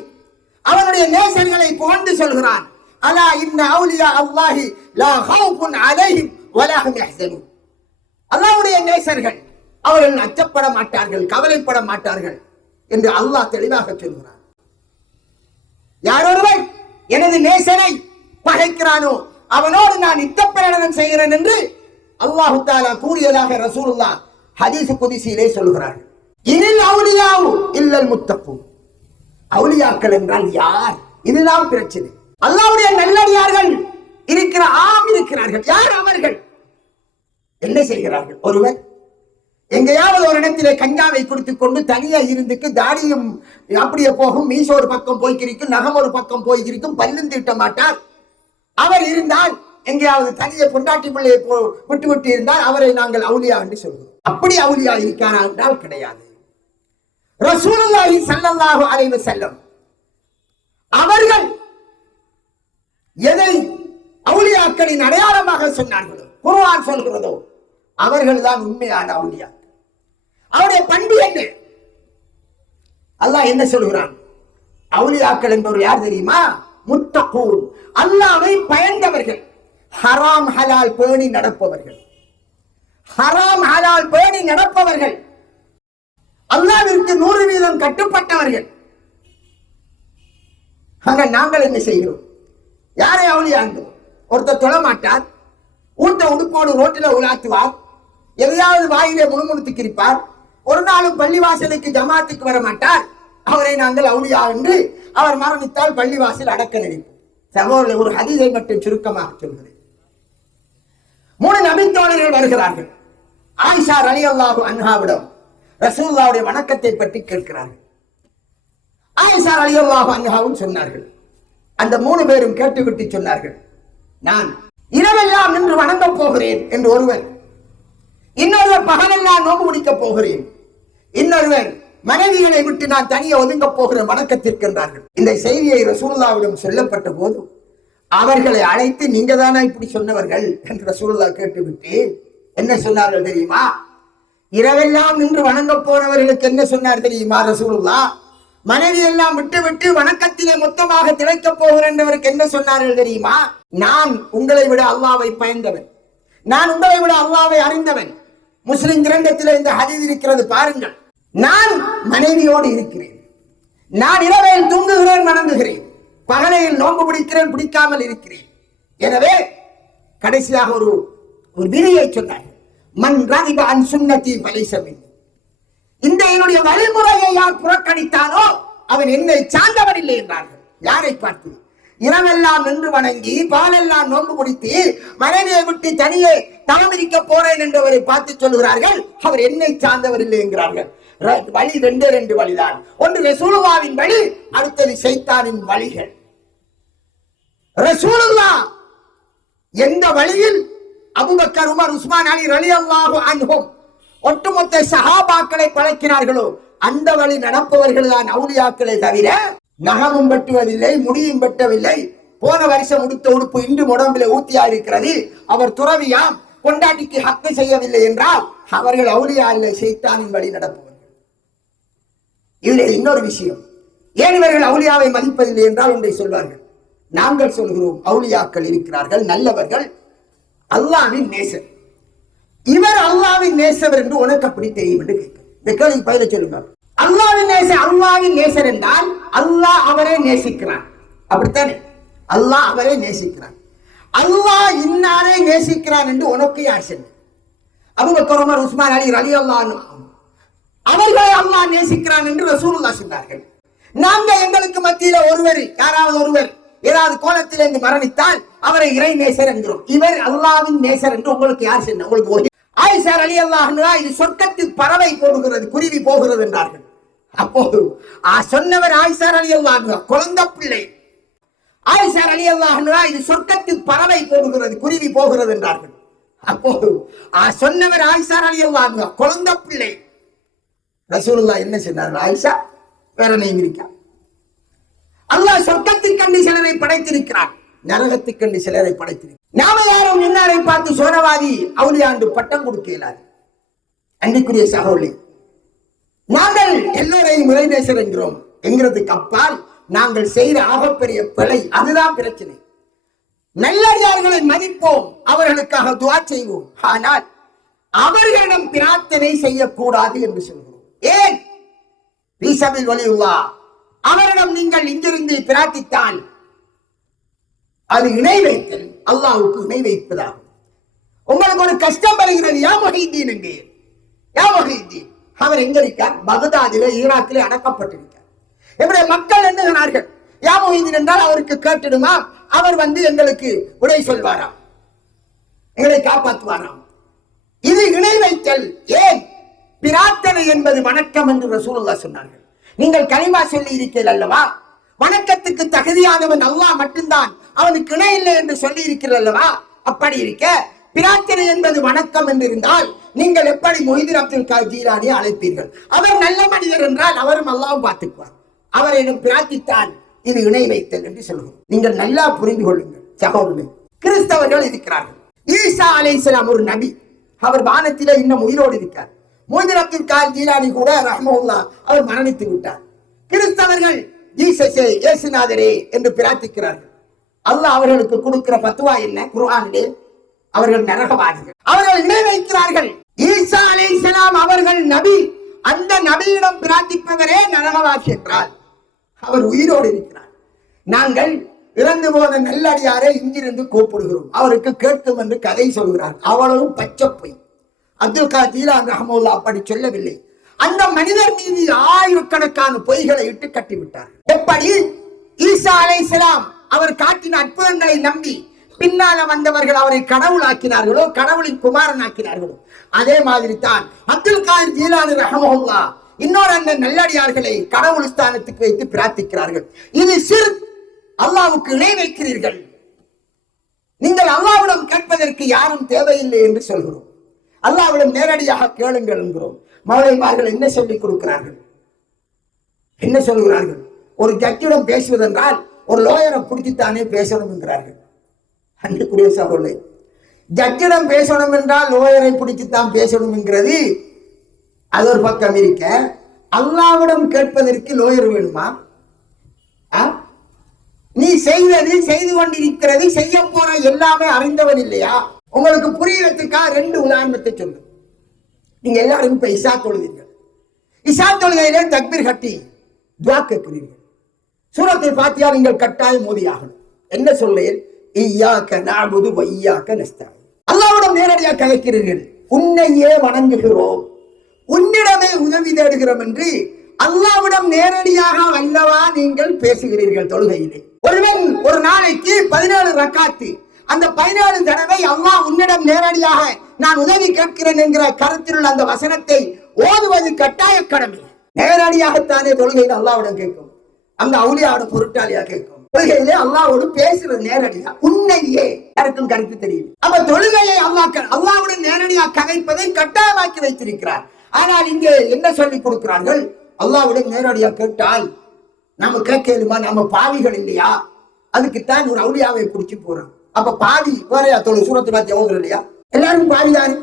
அவனுடைய நேசர்களை புகழ்ந்து சொல்கிறான். அலா இன்ன அவுலியா அல்லாஹி லா ஹவுஃபுன் அலைஹிம் வலா ஹும் யஹ்ஸனூன். அல்லாஹ்வுடைய நேசர்கள் அவர்கள் அச்சப்பட மாட்டார்கள், கவலைப்பட மாட்டார்கள் என்று அல்லாஹ் தெளிவாக சொல்கிறான். யாரொருவன் எனது நேசனை பகைக்கிறானோ அவனோடு நான் யுத்த பிரகடனம் செய்கிறேன் என்று அல்லாஹ் தஆலா கூறியதாக ரசூலுல்லாஹ் ஹதீஸ் குத்ஸியிலே சொல்கிறார்கள். இனில் அவுலியாவு இல்லல் முத்தக்கூன். அவுலியாக்கள் என்றால் யார்? இதுதான் பிரச்சனை. அல்லாஹ்வுடைய நல்லடியார்கள் இருக்கிறார்கள். யார் அவர்கள்? என்ன செய்கிறார்கள்? ஒருவர் எங்கேயாவது ஒரு இடத்திலே கஞ்சாவை குடித்துக் கொண்டு தனியா இருந்துக்கு தாடியும் அப்படியே போகும், மீச ஒரு பக்கம் போய்க்கிருக்கும், நகம் ஒரு பக்கம் போய்க்கிருக்கும், பல்லும் தீட்ட மாட்டார். அவர் இருந்தால் எங்கேயாவது தனியை பொண்டாட்டி பிள்ளையை விட்டு விட்டு இருந்தால் அவரை நாங்கள் அவுலியா என்று சொல்கிறோம். அப்படி அவுலியா இருக்காரா என்றால் கிடையாது. ரசூலுல்லாஹி ஸல்லல்லாஹு அலைஹி வஸல்லம் அவர்கள் எதை அவுலியாக்களின் அடையாளமாக சொன்னார்களோ, குர்ஆன் சொல்கிறதோ, அவர்கள் தான் உண்மையான அவுலியா. அவருடைய பண்பு என்ன? அல்லாஹ் என்ன சொல்கிறான்? அவுலியாக்கள் என்பவர்கள் யார் தெரியுமா? முத்தகூன், அல்லாஹ்வை பயந்தவர்கள், ஹராம் ஹலால் பேணி நடப்பவர்கள். ஹராம் ஹலால் பேணி நடப்பவர்கள், அல்லாஹ்விற்கு 100% கட்டுப்பட்டவர்கள். நாங்கள் என்ன செய்கிறோம்? யாரை அவுலியா? ஒருத்தர் தொழ மாட்டார், ஊட்ட உடுப்போடு ரோட்டில் உலாத்துவார், எதையாவது வாயிலே முணுமுணுத்து கிரிப்பார். ஒரு நாளும் பள்ளிவாசலுக்கு ஜமாத்துக்கு வர மாட்டார். அவரை நாங்கள் அவுலியா என்று அவர் மரணித்தால் பள்ளிவாசல் அடக்க நினைப்போம். சகோதரர், ஒரு ஹதீஸை மட்டும் சுருக்கமாக சொல்கிறேன். 3 நபித்தோழர்கள் வருகிறார்கள். ஆயிஷா ரலியல்லாஹு அன்ஹாவிடம் ரசூலுல்லாஹ்வுடைய வணக்கத்தை பற்றி கேட்கிறார்கள். ஆயிஷா ரலியல்லாஹு அன்ஹாவும் சொன்னார்கள். அந்த 3 பேரும் கேட்டுவிட்டு சொன்னார்கள், நான் இரவெல்லாம் நின்று வணங்கப் போகிறேன் என்று ஒருவர், இன்னொருவர் பகலெல்லாம் நோன்பு முடிக்கப் போகிறேன், இன்னொருவர் மனைவிகளை விட்டு நான் தனியே ஒதுங்க போகிற வணக்கத்திற்கு என்றார்கள். இந்த செய்தியை ரசூலுல்லாஹ்விடம் சொல்லப்பட்ட போது அவர்களை அழைத்து, நீங்க தானா இப்படி சொன்னவர்கள் என்று ரசூலுல்லாஹ் கேட்டுவிட்டு என்ன சொன்னார்கள் தெரியுமா? இரவெல்லாம் நின்று வணங்க போனவர்களுக்கு என்ன சொன்னார் தெரியுமா ரசூலுல்லாஹ்? மனைவி எல்லாம் விட்டு விட்டு வணக்கத்திலே மொத்தமாக திளைக்க போகிறவருக்கு என்ன சொன்னார்கள் தெரியுமா? நான் உங்களை விட அல்லாஹ்வை பயந்தவன், நான் உங்களை விட அல்லாஹ்வை அறிந்தவன். முஸ்லிம் கிரந்தத்திலே இந்த ஹதீஸ் இருக்கிறது பாருங்கள். நான் மனைவியோடு இருக்கிறேன், நான் இரவையில் தூங்குகிறேன், வணங்குகிறேன், பகலையில் நோன்பு பிடிக்கிறேன், பிடிக்காமல் இருக்கிறேன். எனவே கடைசியாக ஒரு விதியை சொன்னார், மன் ரகிப அன் சுன்னதி ஃபலைஸ மின்னி. இந்த என்னுடைய வழிமுறையை யார் புறக்கணித்தானோ அவன் என்னை சார்ந்தவன் இல்லை என்றார்கள். யாரை பார்த்து? இரவெல்லாம் நின்று வணங்கி பாலெல்லாம் நோன்பு முடித்து மனைவியை விட்டு தனியே தாமதிக்க போறேன் என்றவரை பார்த்து சொல்கிறார்கள், அவர் என்னை சார்ந்தவர் இல்லை என்கிறார்கள். வழி 2 வழிதான். ஒன்று ரசூலுல்லாஹ்வின் வழி, அடுத்தது ஷைத்தானின் வழிகள். ரசூலுல்லாஹ் எந்த வழியில் அபூபக்கர், உமர், உஸ்மான், அலி ரலியல்லாஹு அன்ஹும் ஒட்டுமொத்த சஹாபாக்களை பழக்கினார்களோ அந்த வழி நடப்பவர்கள் தான் அவுலியாக்களை தவிர நகமும் வெட்டுவதில்லை, முடியும் வெட்டவில்லை, போன வருஷம் உடுத்த உடுப்பு இன்று உடம்பிலே ஊத்தியா இருக்கிறது, அவர் துறவியாம், கொண்டாட்டிக்கு ஹக்கு செய்யவில்லை என்றால் அவர்கள் அவுலியா இல்லை, ஷைத்தானின் வழி நடப்பவர்கள். இதில் இன்னொரு விஷயம், ஏன் இவர்கள் அவுலியாவை மதிப்பதில்லை என்றால் ஒன்றை சொல்வார்கள். நாங்கள் சொல்கிறோம், அவுலியாக்கள் இருக்கிறார்கள், நல்லவர்கள், அல்லாஹ்வின் நேசர். இவர் அல்லாஹ்வின் நேசர் என்று உனக்கு அப்படி தெரியும் என்று கேட்க. இந்த கேள்வி பயில சொல்லுங்க. அல்லாஹ்வின் நேசர், அல்லாஹ்வின் நேசர் என்றால் அல்லாஹ் அவரை நேசிக்கிறான், அப்படித்தானே? அல்லாஹ் அவரை நேசிக்கிறான். அல்லாஹ் இன்னாரை நேசிக்கிறான் என்று உனக்கு யார் சொன்ன? அபூபக்கர், உமர், உஸ்மான், அலி ரலியல்லாஹு அன்ஹும் அவர்களை அல்லாஹ் நேசிக்கிறான் என்று ரசூலுல்லாஹ் சொன்னார்கள். நாங்க எங்களுக்கு மத்தியில ஒருவர், யாராவது ஒருவர் ஏதாவது கோலத்தில் இருந்து மரணித்தால் அவரை இறை நேசர் என்கிறோம். இவர் அல்லாஹ்வின் நேசர் என்று உங்களுக்கு யார் சொன்ன? உங்களுக்கு ஆயிஷா ரலியல்லாஹு அன்ஹா இது சொர்க்கத்தில் பறவை போடுகிறது, குருவி போகிறது என்றார்கள். அப்போது சொன்னவர் ஆயிஷா ரலியல்லாஹு அன்ஹா, குழந்தை பிள்ளை. ஆயிஷா ரலியல்லாஹு அன்ஹா இது சொர்க்கத்தில் பறவை போடுகிறது, குருவி போகிறது என்றார்கள். அப்போது சொன்னவர் ஆயிஷா ரலியல்லாஹு அன்ஹா, குழந்தை பிள்ளை. ரசூலுல்லாஹ் என்ன சொன்னார்கள்? ஆயிஷா வேற நேம் இருக்கா? அல்லாஹ் சொர்க்கத்திற்கண்டு சிலரை படைத்திருக்கிறார், நரகத்துக்கண்டு சிலரை படைத்திருக்கிறார். நாம யாரும் இன்னாரை பார்த்து சோனவாதி அவுலியாண்டு பட்டம் கொடுக்க இயலாது. அன்றைக்குரிய சகோதரி, நாங்கள் எல்லோரையும் இறைநேசர் என்கிறோம் என்கிறதுக்கு அப்பால் நாங்கள் செய்த ஆகப்பெரிய பிழை, அதுதான் பிரச்சனை. நல்லடியார்களை மதிப்போம், அவர்களுக்காக துஆ செய்வோம், ஆனால் அவர்களிடம் பிரார்த்தனை செய்யக்கூடாது என்று சொல்கிறோம். ஏன்? பீசபில் வலியுல்லா, அவரிடம் நீங்கள் இங்கிருந்து பிரார்த்தித்தால் அது இணை வைத்தல், அல்லாஹ்வுக்கு இணை வைப்பதாகும். உங்களுக்கு ஒரு கஷ்டம் வருகிறது, யா முஹிதீன் எங்கே? யா முஹிதீன், அவர் எங்க இருக்கார்? பகதாதிலே, ஈராக்கிலே அடக்கப்பட்டிருக்கார். என்னுடைய மக்கள் எண்ணுகிறார்கள், யா முஹிதீன் என்றால் அவருக்கு கேட்டுடுமா, அவர் வந்து எங்களுக்கு உரை சொல்வாராம், எங்களை காப்பாற்றுவாராம். இது இணை வைத்தல். ஏன்? பிரார்த்தனை என்பது வணக்கம் என்று ரசூலுல்லாஹ் சொன்னார்கள். நீங்கள் கலிமா சொல்லி இருக்கிறீர்கள் அல்லவா, வணக்கத்துக்கு தகுதியானவன் அல்லாஹ் மட்டும்தான், அவனுக்கு இணை இல்லை என்று சொல்லி இருக்கிறீர்கள் அல்லவா. அப்படி இருக்க பிரார்த்தனை என்பது வணக்கம் என்று இருந்தால் நீங்கள் எப்படி மொய்தீன் அப்துல் காதர் ஜீலானியை அழைப்பீர்கள்? அவர் நல்ல மனிதர் என்றால் அவரும் அல்லாஹ்வும் பார்த்துக்குவார். அவரிடம் பிரார்த்தித்தால் இது இணை வைத்தல் என்று சொல்கிறோம். நீங்கள் நல்லா புரிந்து கொள்ளுங்கள் சகோதரர்களே. கிறிஸ்தவர்கள் இருக்கிறார்கள். ஈசா அலைஹிஸ்ஸலாம் ஒரு நபி, அவர் வானத்திலே இன்னும் உயிரோடு இருக்கிறார். மொய்தீன் அப்துல் காதர் ஜீலானி கூட ரஹ்மத்துல்லாஹ் அவர் மரணித்து விட்டார். கிறிஸ்தவர்கள் ஜீசஸே, இயேசுநாதரே என்று பிரார்த்திக்கிறார்கள். அல்லாஹ் அவர்களுக்கு கொடுக்கிற பத்துவா என்ன? குர்ஆனிலே அவர்கள் நரகவாதிகள், அவர்கள் இணை வைக்கிறார்கள். ஈசா அலைஹிஸ்ஸலாம் அவர்கள் நபி, அந்த நபியிடம் பிரார்த்திப்பவரே நரகவாதி என்றால் அவர் உயிரோடு இருக்கிறார். நாங்கள் இறந்து போன நல்லடியாரை இங்கிருந்து கூப்பிடுகிறோம், அவருக்கு கேட்கும் என்று கதை சொல்கிறார். அவ்வளவும் பச்சை பொய். அப்துல் காதர் ஜீலானி ரஹ்மத்துல்லாஹ் அப்படி சொல்லவில்லை. அந்த மனிதர் மீது ஆயிரக்கணக்கான பொய்களை இட்டு கட்டிவிட்டார். எப்படி ஈசா அலைஹிஸ்ஸலாம் அவர் காட்டின அற்புதங்களை நம்பி பின்னால வந்தவர்கள் அவரை கடவுளாக்கினார்களோ, கடவுளின் குமாரன் ஆக்கினார்களோ, அதே மாதிரி தான் அப்துல் காதர் ஜீலானி ரஹ்மத்துல்லாஹ் இன்னொரு அந்த நல்லடியார்களை கடவுள் ஸ்தானத்துக்கு வைத்து பிரார்த்திக்கிறார்கள். இது ஷிர்க். அல்லாஹ்வுக்கு இணை வைக்கிறீர்கள். நீங்கள் அல்லாஹ்விடம் கேட்பதற்கு யாரும் தேவையில்லை என்று சொல்கிறோம். அல்லாஹ்விடம் நேரடியாக கேளுங்கள் என்கிறோம். மௌலைமார்கள் என்ன சொல்லிக் கொடுக்கிறார்கள்? என்ன சொல்கிறார்கள்? ஒரு ஜட்ஜிடம் பேசுவதென்றால் ஒரு லோயரை பிடிச்சித்தானே பேசணும் என்கிறார்கள். அன்றைக்குரிய சகோதரர்களே, ஜட்ஜிடம் பேசணும் என்றால் லோயரை பிடிச்சுத்தான் பேசணும் என்கிறது அது ஒரு பக்கம் இருக்க, அல்லாஹ்விடம் கேட்பதற்கு லோயர் வேணுமா? நீ செய்தது, செய்து கொண்டிருக்கிறது, செய்ய போற எல்லாமே அறிந்தவன் இல்லையா? உங்களுக்கு புரியறதுக்காக 2 உதாரணத்தை சொல்லு. நீங்க எல்லாரும் இப்ப இஷா தொழுவீர்கள். இஷா தொழுகையிலே தக்பீர் கட்டி துஆ கேட்கிறீர்கள். சூரத்துல் ஃபாத்திஹா நீங்கள் கட்டாயம் ஓதியாகணும். என்ன சொல்லேன்? இய்யாக நஅபுது வ இய்யாக நஸ்தஈன். அல்லாஹ்விடம் நேரடியாக கேட்கிறீர்கள். உன்னையே வணங்குகிறோம், உன்னிடமே உதவி தேடுகிறோம் என்று அல்லாஹ்விடம் நேரடியாக அல்லவா நீங்கள் பேசுகிறீர்கள் தொழுகையிலே. ஒருவன் ஒரு நாளைக்கு 17 ரக்காத்து, அந்த 17 தடவை அல்லாஹ் உன்னிடம் நேரடியாக நான் உதவி கேட்கிறேன் என்கிற கருத்தில் உள்ள அந்த வசனத்தை ஓதுவது கட்டாய கடமை. நேரடியாகத்தானே தொழுகையில் அல்லாஹ்விடம் கேட்கும். அந்த அவுலியாவோட பொருட்டாளியா கேட்கும். தொழுகையிலே அல்லாஹ்வோடு பேசுறது நேரடியா. உன்னையே யாருக்கும் கருத்து தெரியும். அப்ப தொழுகையை அல்லாஹ்வுடன் நேரடியாக கதைப்பதை கட்டாயமாக்கி வைத்திருக்கிறார். ஆனால் இங்கே என்ன சொல்லிக் கொடுக்கிறார்கள்? அல்லாஹ்வுடன் நேரடியா கேட்டால் நாம கேட்கலுமா? நாம பாவிகள் இல்லையா? அதுக்குத்தான் ஒரு அவுலியாவை பிடிச்சி போறோம். அப்ப பாவி வேறையா தொழு? சூரத்துல் ஃபாத்திஹா ஓதுற இல்லையா? எல்லாரும் பாவிதானே.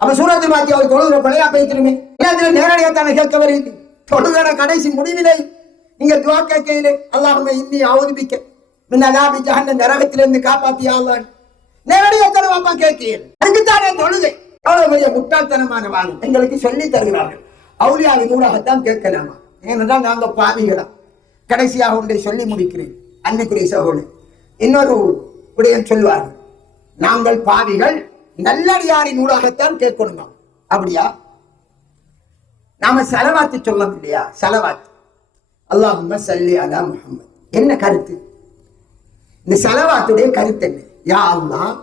அப்ப சூரத்துல் ஃபாத்திஹா தொழுகிற பிள்ளையா பேசிருமே. எல்லாத்துல நேரடியா தானே கேட்க வருது. தொழுகிற கடைசி முடிவிலே நீங்க துஆ கேட்கையிலே அல்லாஹும்ம இன்னி அஊதுபிக்க மின் அஸாபி ஜஹன்னம், நரகத்திலிருந்து காப்பாத்தியா அல்லாஹ், நேரடியா தானே வாப்பா கேட்கிறீர்கள். அதுக்குத்தானே தொழுகை. அவ்வளவு பெரிய முட்டாள்தனமான வாதம் எங்களுக்கு சொல்லி தருகிறார்கள். அவுலியாவின் ஊடாகத்தான் கேட்கலாமா? ஏனென்றால் நாங்க பாவிகளா? கடைசியாக ஒன்றை சொல்லி முடிக்கிறேன் அன்னைக்குரிய சகோதரர்களே. இன்னொரு விடயம் சொல்வார்கள், நாங்கள் பாவிகள் நல்லடியாரின் ஊடாகத்தான் கேட்கணுமா? அப்படியா? நாம ஸலவாத்து சொல்லணும் இல்லையா? ஸலவாத், அல்லாஹும்ம ஸல்லி அலா முஹம்மத். என்ன கருத்து? இந்த ஸலவாத்துடைய கருத்து என்ன? யா அல்லாஹ்,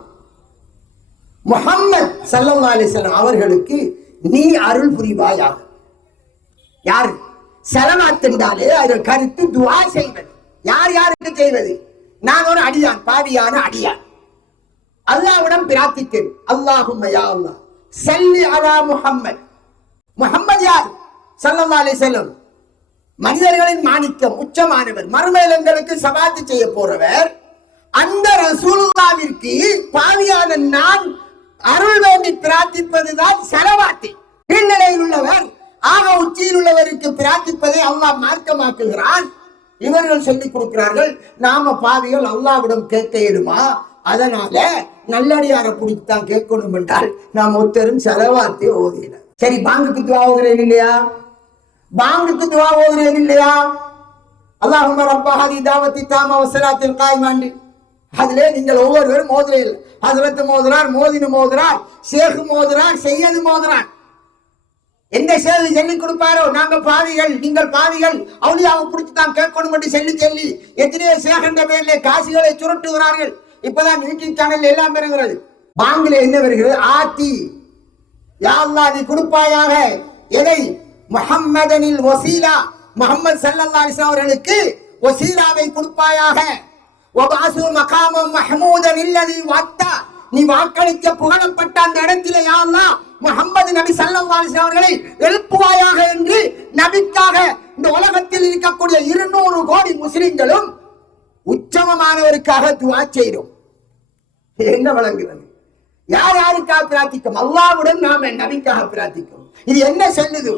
முஹம்மத் ஸல்லல்லாஹு அலைஹி வஸல்லம் அவர்களுக்கு நீ அருள் புரிவாயாக. யார்? ஸலவாத் என்றாலே அதன் கருத்து துஆ செய்வது. யார் யாருக்கு செய்வது? நான் ஒரு அடியான், பாவியான அடியான், அல்லாஹ்விடம் பிரார்த்திக்கிறேன். அல்லாஹும்ம யா அல்லாஹ் ஸல்லி அலா முஹம்மத். முஹம்மது யார்? ஸல்லல்லாஹு அலைஹி வஸல்லம், மனிதர்களின் மாணிக்கம், உச்சமானவர், மறுமையிலங்களுக்கு சபாத்து செய்ய போறவர். அந்த ரசூலுல்லாஹ்விற்கு பாவியான நான் அருள் வேண்டி பிரார்த்திப்பதுதான் ஸலவாத்து. கீழ்நிலையில் உள்ளவர் ஆக உச்சியில் உள்ளவருக்கு பிரார்த்திப்பதை அல்லாஹ் மார்க்கமாக்குகிறான். இவர்கள் சொல்லிக் கொடுக்கிறார்கள், நாம பாவிகள் அல்லாஹ்விடம் கேட்க இயலுமா? அதனால நல்லடியாரை பிடித்தான் கேட்கணும் என்றால் நாம் ஒருத்தரும் ஸலவாத்தை ஓதின. சரி, பாங்குக்கு துஆ ஓதுறேன் இல்லையா? பாங்குக்கு துஆ ஓதுறேன் இல்லையா? அல்லாஹும்ம ரப்ப ஹாதி தாவத்தி தாமா வஸ்ஸலாத்தில் காயிமாண்டி. அதிலே நீங்கள் ஒவ்வொருவரும் மோதுறீர்கள். ஹஜ்ரத் மோதுறார், மோதினு மோதுறார், ஷேக் மோதுறார், செய்யது மோதுறார். எந்த சேவை சொல்லிக் கொடுப்பாரோ, நாங்க பாவிகள், நீங்கள் பாவிகள், அவுலியாவை பிடிச்சுதான் கேட்கணும் என்று சொல்லி எத்தனையோ சேகண்ட பேர்ல காசுகளை சுருட்டுகிறார்கள். இப்பதான் யூடியூப் சேனல் எல்லாம் பெறுகிறது. பாங்கில என்ன வருகிறது? ஆத்தி, யா அல்லாஹ் நீ கொடுப்பாயாக. எதை? முஹம்மதனில் வசீலா, முஹம்மது ஸல்லல்லாஹு அலைஹி வஸல்லம் அவர்களுக்கு வசீலாவை கொடுப்பாயாக. வபாசு மகாமம் மஹ்மூதன் இல்லதி வத்தா, நீ வாக்களிக்க புகழப்பட்ட அந்த இடத்திலே யா அல்லாஹ் முஹம்மது நபி ஸல்லல்லாஹு அலைஹி வஸல்லம் அவர்களை எழுப்புவாயாக என்று நபிக்காக இந்த உலகத்தில் இருக்கக்கூடிய 200 கோடி முஸ்லிம்களும் உச்சமமானவருக்காக துஆ செய்கிறோம். என்ன வழங்குகிறது? யார் யாருக்காக பிரார்த்திக்கும்? அல்லாஹ்விடம் நாம நபிக்காக பிரார்த்திக்கும். இது என்ன சொல்லுது?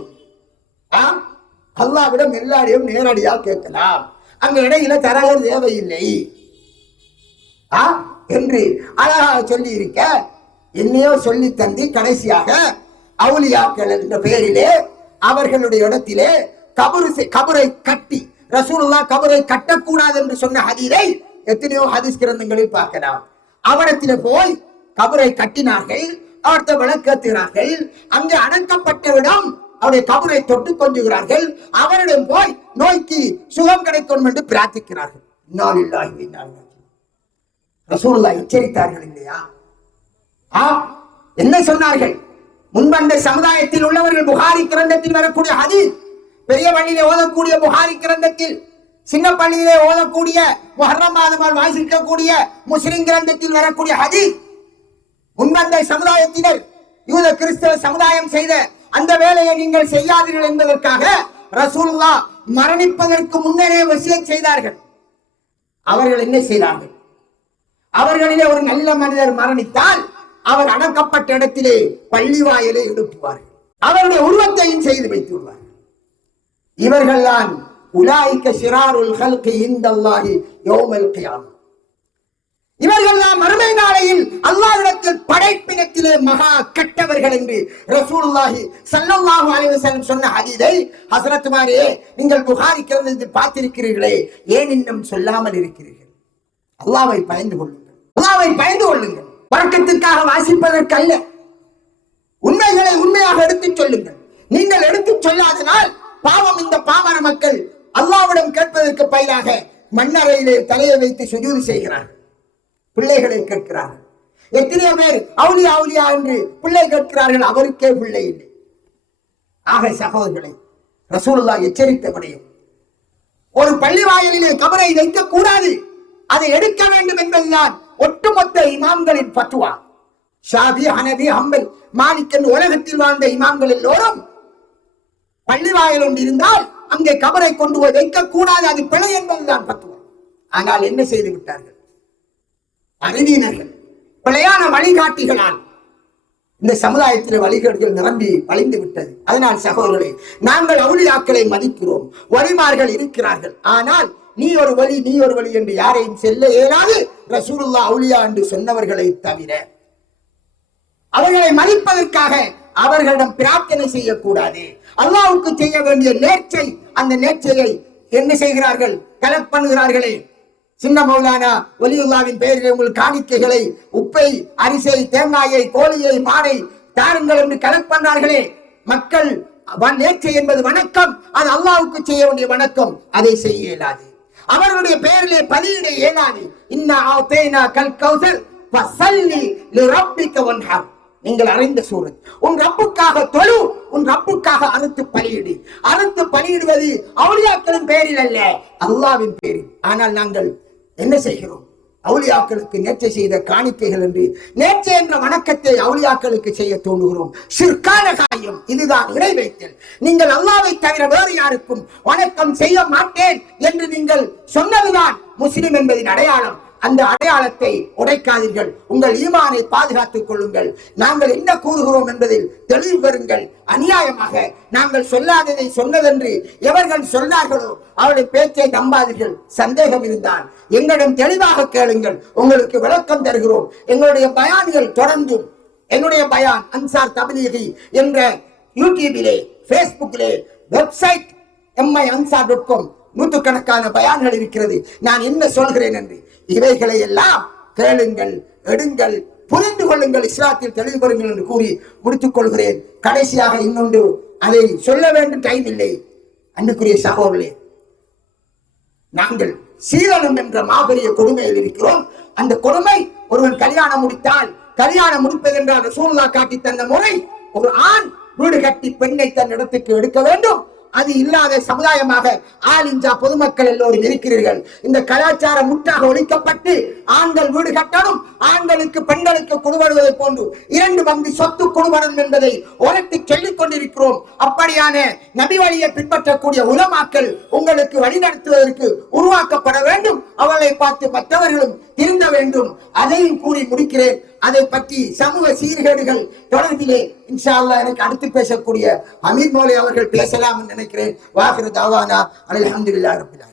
அல்லாஹ்விடம் எல்லாரையும் நேரடியாக கேட்கலாம், அங்க இடையில தரகர் தேவையில்லை என்று அழகாக சொல்லி இருக்க, என்னையோ சொல்லி தந்தி கடைசியாக அவுலியாக்கள் என்ற பெயரிலே அவர்களுடைய இடத்திலே கபரை கட்டி, ரசூலுல்லாஹ் கபரை கட்டக்கூடாது என்று சொன்ன ஹதீஸை எத்தனையோ ஹதீஸ் கிரந்தங்களில் பார்க்கலாம். அவனத்திலே போய் கபரை கட்டினார்கள். அவர்கிட்ட விளக்கேற்றுகிறார்கள். அங்கே அடக்கப்பட்டவிடம் அவருடைய கபரை தொட்டு கொஞ்சுகிறார்கள். அவரிடம் போய் நோய்க்கு சுகம் கிடைக்கும் என்று பிரார்த்திக்கிறார்கள். ரசூலுல்லாஹ் எச்சரித்தார்கள் இல்லையா? என்ன சொன்னார்கள்? முன்பந்த சமுதாயத்தில் உள்ளவர்கள் புகாரி கிரந்தத்தில் வரக்கூடிய ஹதீஸ், பெரிய பள்ளியிலே ஓதக்கூடிய புகாரி கிரந்தத்தில், சின்ன பள்ளியிலே ஓதக்கூடிய முஹர்ரம் மாதமால் வாசிக்கக்கூடிய முஸ்லிம் கிரந்தத்தில் வரக்கூடிய ஹதீஸ், முன்பந்த சமுதாயத்தினர் யூத கிறிஸ்தவ சமுதாயம் செய்த அந்த வேலையை நீங்கள் செய்யாதீர்கள் என்பதற்காக ரசூலுல்லாஹ் மரணிப்பதற்கு முன்னரே வசியத் செய்தார்கள். அவர்கள் என்ன செய்தார்கள்? அவர்களிலே ஒரு நல்ல மனிதர் மரணித்தால் அவர் அடக்கப்பட்ட இடத்திலே பள்ளி வாயிலை எழுப்புவார்கள். அவருடைய உருவத்தையும் செய்து வைத்துள்ளார்கள். இவர்கள் தான் உலாயிக்க ஷிராருல் ஹல்கி இன்தல்லாஹி யௌமல் கியாமah. இவர்கள் தான் மறுமை நாளையில் அல்லாஹ்விடத்தில் படைப்பினத்திலே மகா கெட்டவர்கள் என்று ரசூலுல்லாஹி ஸல்லல்லாஹு அலைஹி வஸல்லம் சொன்ன ஹதீஸை ஹஸரத் மாரியே நீங்கள் புகாரி கிரந்தத்தில் பார்த்திருக்கிறீர்களே, ஏன் இன்னும் சொல்லாமல் இருக்கிறீர்கள்? அல்லாஹ்வை பயந்து கொள்ளுங்கள், அல்லாஹ்வை பயந்து கொள்ளுங்கள். வழக்கத்திற்காக வாசிப்பதற்கு அல்ல, உண்மைகளை உண்மையாக எடுத்துச் சொல்லுங்கள். நீங்கள் எடுத்துச் சொல்லாதனால் பாவம் இந்த பாமர மக்கள் அல்லாஹ்விடம் கேட்பதற்கு பதிலாக மண்ணறையிலே தலையை வைத்து சுஜூது செய்கிறார்கள், பிள்ளைகளை கேட்கிறார்கள். எத்தனையோ பேர் அவுலியா அவுலியா என்று பிள்ளை கேட்கிறார்கள், அவருக்கே பிள்ளை இல்லை. ஆக சகோதரர்களை, ரசூலுல்லாஹ் எச்சரித்தபடியும் ஒரு பள்ளி வாயிலிலே கபரை வைக்க கூடாது, அதை எடுக்க வேண்டும் என்பதுதான் ஒட்டுமொத்த இமாம்களின் பத்துவா. ஷாஃபி, ஹனபி, ஹம்பல், மாலிக் என்று உலகத்தில் வாழ்ந்த இமாம்கள் எல்லோரும் பள்ளி வாயில் ஒன்று இருந்தால் அங்கே கபரை கொண்டு போய் வைக்க கூடாது, அது பிழை என்பதுதான் பத்துவா. ஆனால் என்ன செய்து விட்டார்கள்? அறிவியினர்கள் பிழையான வழிகாட்டிகளால் இந்த சமுதாயத்தில் வழிகேடுகள் நிரம்பி வழிந்து விட்டது. அதனால் சகோதரர்களே, நாங்கள் அவுலியாக்களை மதிக்கிறோம், வழிமார்கள் இருக்கிறார்கள். ஆனால் நீ ஒரு வழி நீ ஒரு வழி என்று யாரையும் செல்ல இயலாது, ரசூலுல்லாஹ் அவுலியா என்று சொன்னவர்களை தவிர. அவர்களை மதிப்பதற்காக அவர்களிடம் பிரார்த்தனை செய்யக்கூடாது. அல்லாஹ்வுக்கு செய்ய வேண்டிய நேர்ச்சை, அந்த நேர்ச்சையை என்ன செய்கிறார்கள்? கலெக்ட் பண்ணுகிறார்களே. சின்ன மௌலானா வலியுல்லாவின் பெயரில் உங்கள் காணிக்கைகளை, உப்பை, அரிசை, தேங்காயை, கோழியை, மானை தாருங்கள் என்று கலெக்ட் பண்ணார்களே. மக்கள் நேர்ச்சை என்பது வணக்கம், அது அல்லாஹ்வுக்கு செய்ய வேண்டிய வணக்கம், அதை செய்ய இயலாது. அவர்களுடைய பெயரிலே பலியிட இயலாது. இன்னா ஆதைனா கல் கௌசர் ஃபஸல்லி லிரப்பிக வன்ஹர். நீங்கள் அறிந்த சூரத். உன் ரப்புக்காக தொழு, உன் ரப்புக்காக அறுத்து பலியிடு. அறுத்து பலியிடுவது அவுலியாக்களின் பெயரில் அல்ல, அல்லாஹ்வின் பெயரில். ஆனால் நாங்கள் என்ன செய்கிறோம்? அவுலியாக்களுக்கு நேர்ச்சை செய்த காணிக்கைகள் என்று நேர்ச்சை என்ற வணக்கத்தை அவுலியாக்களுக்கு செய்ய தோன்றுகிறோம். ஷிர்கான காரியம் இதுதான், இணை வைத்தல். நீங்கள் அல்லாஹ்வை தவிர வேறு யாருக்கும் வணக்கம் செய்ய மாட்டேன் என்று நீங்கள் சொன்னதுதான் முஸ்லிம் என்பதின் அடையாளம். அந்த அடையாளத்தை உடைக்காதீர்கள், உங்கள் ஈமானை பாதுகாத்துக் கொள்ளுங்கள். நாங்கள் என்ன கூறுகிறோம் என்பதில் தெளிவு பெறுங்கள். அநியாயமாக நாங்கள் சொல்லாததை சொன்னதென்று எவர்கள் சொன்னார்களோ அவருடைய பேச்சை நம்பாதீர்கள். சந்தேகம் இருந்தால் எங்களிடம் தெளிவாக கேளுங்கள், உங்களுக்கு விளக்கம் தருகிறோம். எங்களுடைய பயான்கள் தொடர்ந்தும், என்னுடைய பயான் அன்சார் தப்லீகி என்ற யூடியூபிலே, பேஸ்புக்கிலே, வெப்சைட் miansar.com நூற்றுக்கணக்கான பயான்கள் இருக்கிறது. நான் என்ன சொல்கிறேன் என்று இவைகளை எல்லாம் கேளுங்கள், எடுங்கள், புரிந்து கொள்ளுங்கள், இஸ்லாத்தில் தெளிவு பெறுங்கள் என்று கூறி முடித்துக் கொள்கிறேன். கடைசியாக இன்னொன்று, அதை சொல்ல வேண்டும், டைம் இல்லை. அன்புக்குரிய சகோதரர்களே, நாங்கள் சீதனம் என்ற மாபெரிய கொடுமையில் இருக்கிறோம். அந்த கொடுமை, ஒருவன் கல்யாணம் முடித்தால், கல்யாணம் முடிப்பது என்றால் ரசூலுல்லாஹ் காட்டி தந்த முறை, ஒரு ஆண் வீடு கட்டி பெண்ணை தன் இடத்துக்கு எடுக்க வேண்டும். அது இல்லாத சமுதாயமாக ஆலிஞ்சா பொதுமக்கள் எல்லோரும் இருக்கிறீர்கள். இந்த கலாச்சாரம் முற்றாக ஒழிக்கப்பட்டு ஆண்கள் வீடு கட்டணும், ஆண்களுக்கு பெண்களுக்கு குடும்படுவதை போன்று 2 பங்கு சொத்து குடும்பம் என்பதை உரத்தி சொல்லிக் கொண்டிருக்கிறோம். அப்படியான நபி வழியை பின்பற்றக்கூடிய உலமாக்கள் உங்களுக்கு வழிநடத்துவதற்கு உருவாக்கப்பட வேண்டும். அவர்களை பார்த்து மற்றவர்களும் திருந்த வேண்டும். அதையும் கூறி முடிக்கிறேன். அதை பற்றி சமூக சீர்கேடுகள் தொடர்பிலே இன்ஷா அல்லாஹ் எனக்கு அடுத்து பேசக்கூடிய அமீர் மௌலை அவர்கள் பேசலாம் என்று நினைக்கிறேன். வாஹிரு தாவானா அல்ஹம்துலில்லாஹி ரப்பில் ஆலமீன்.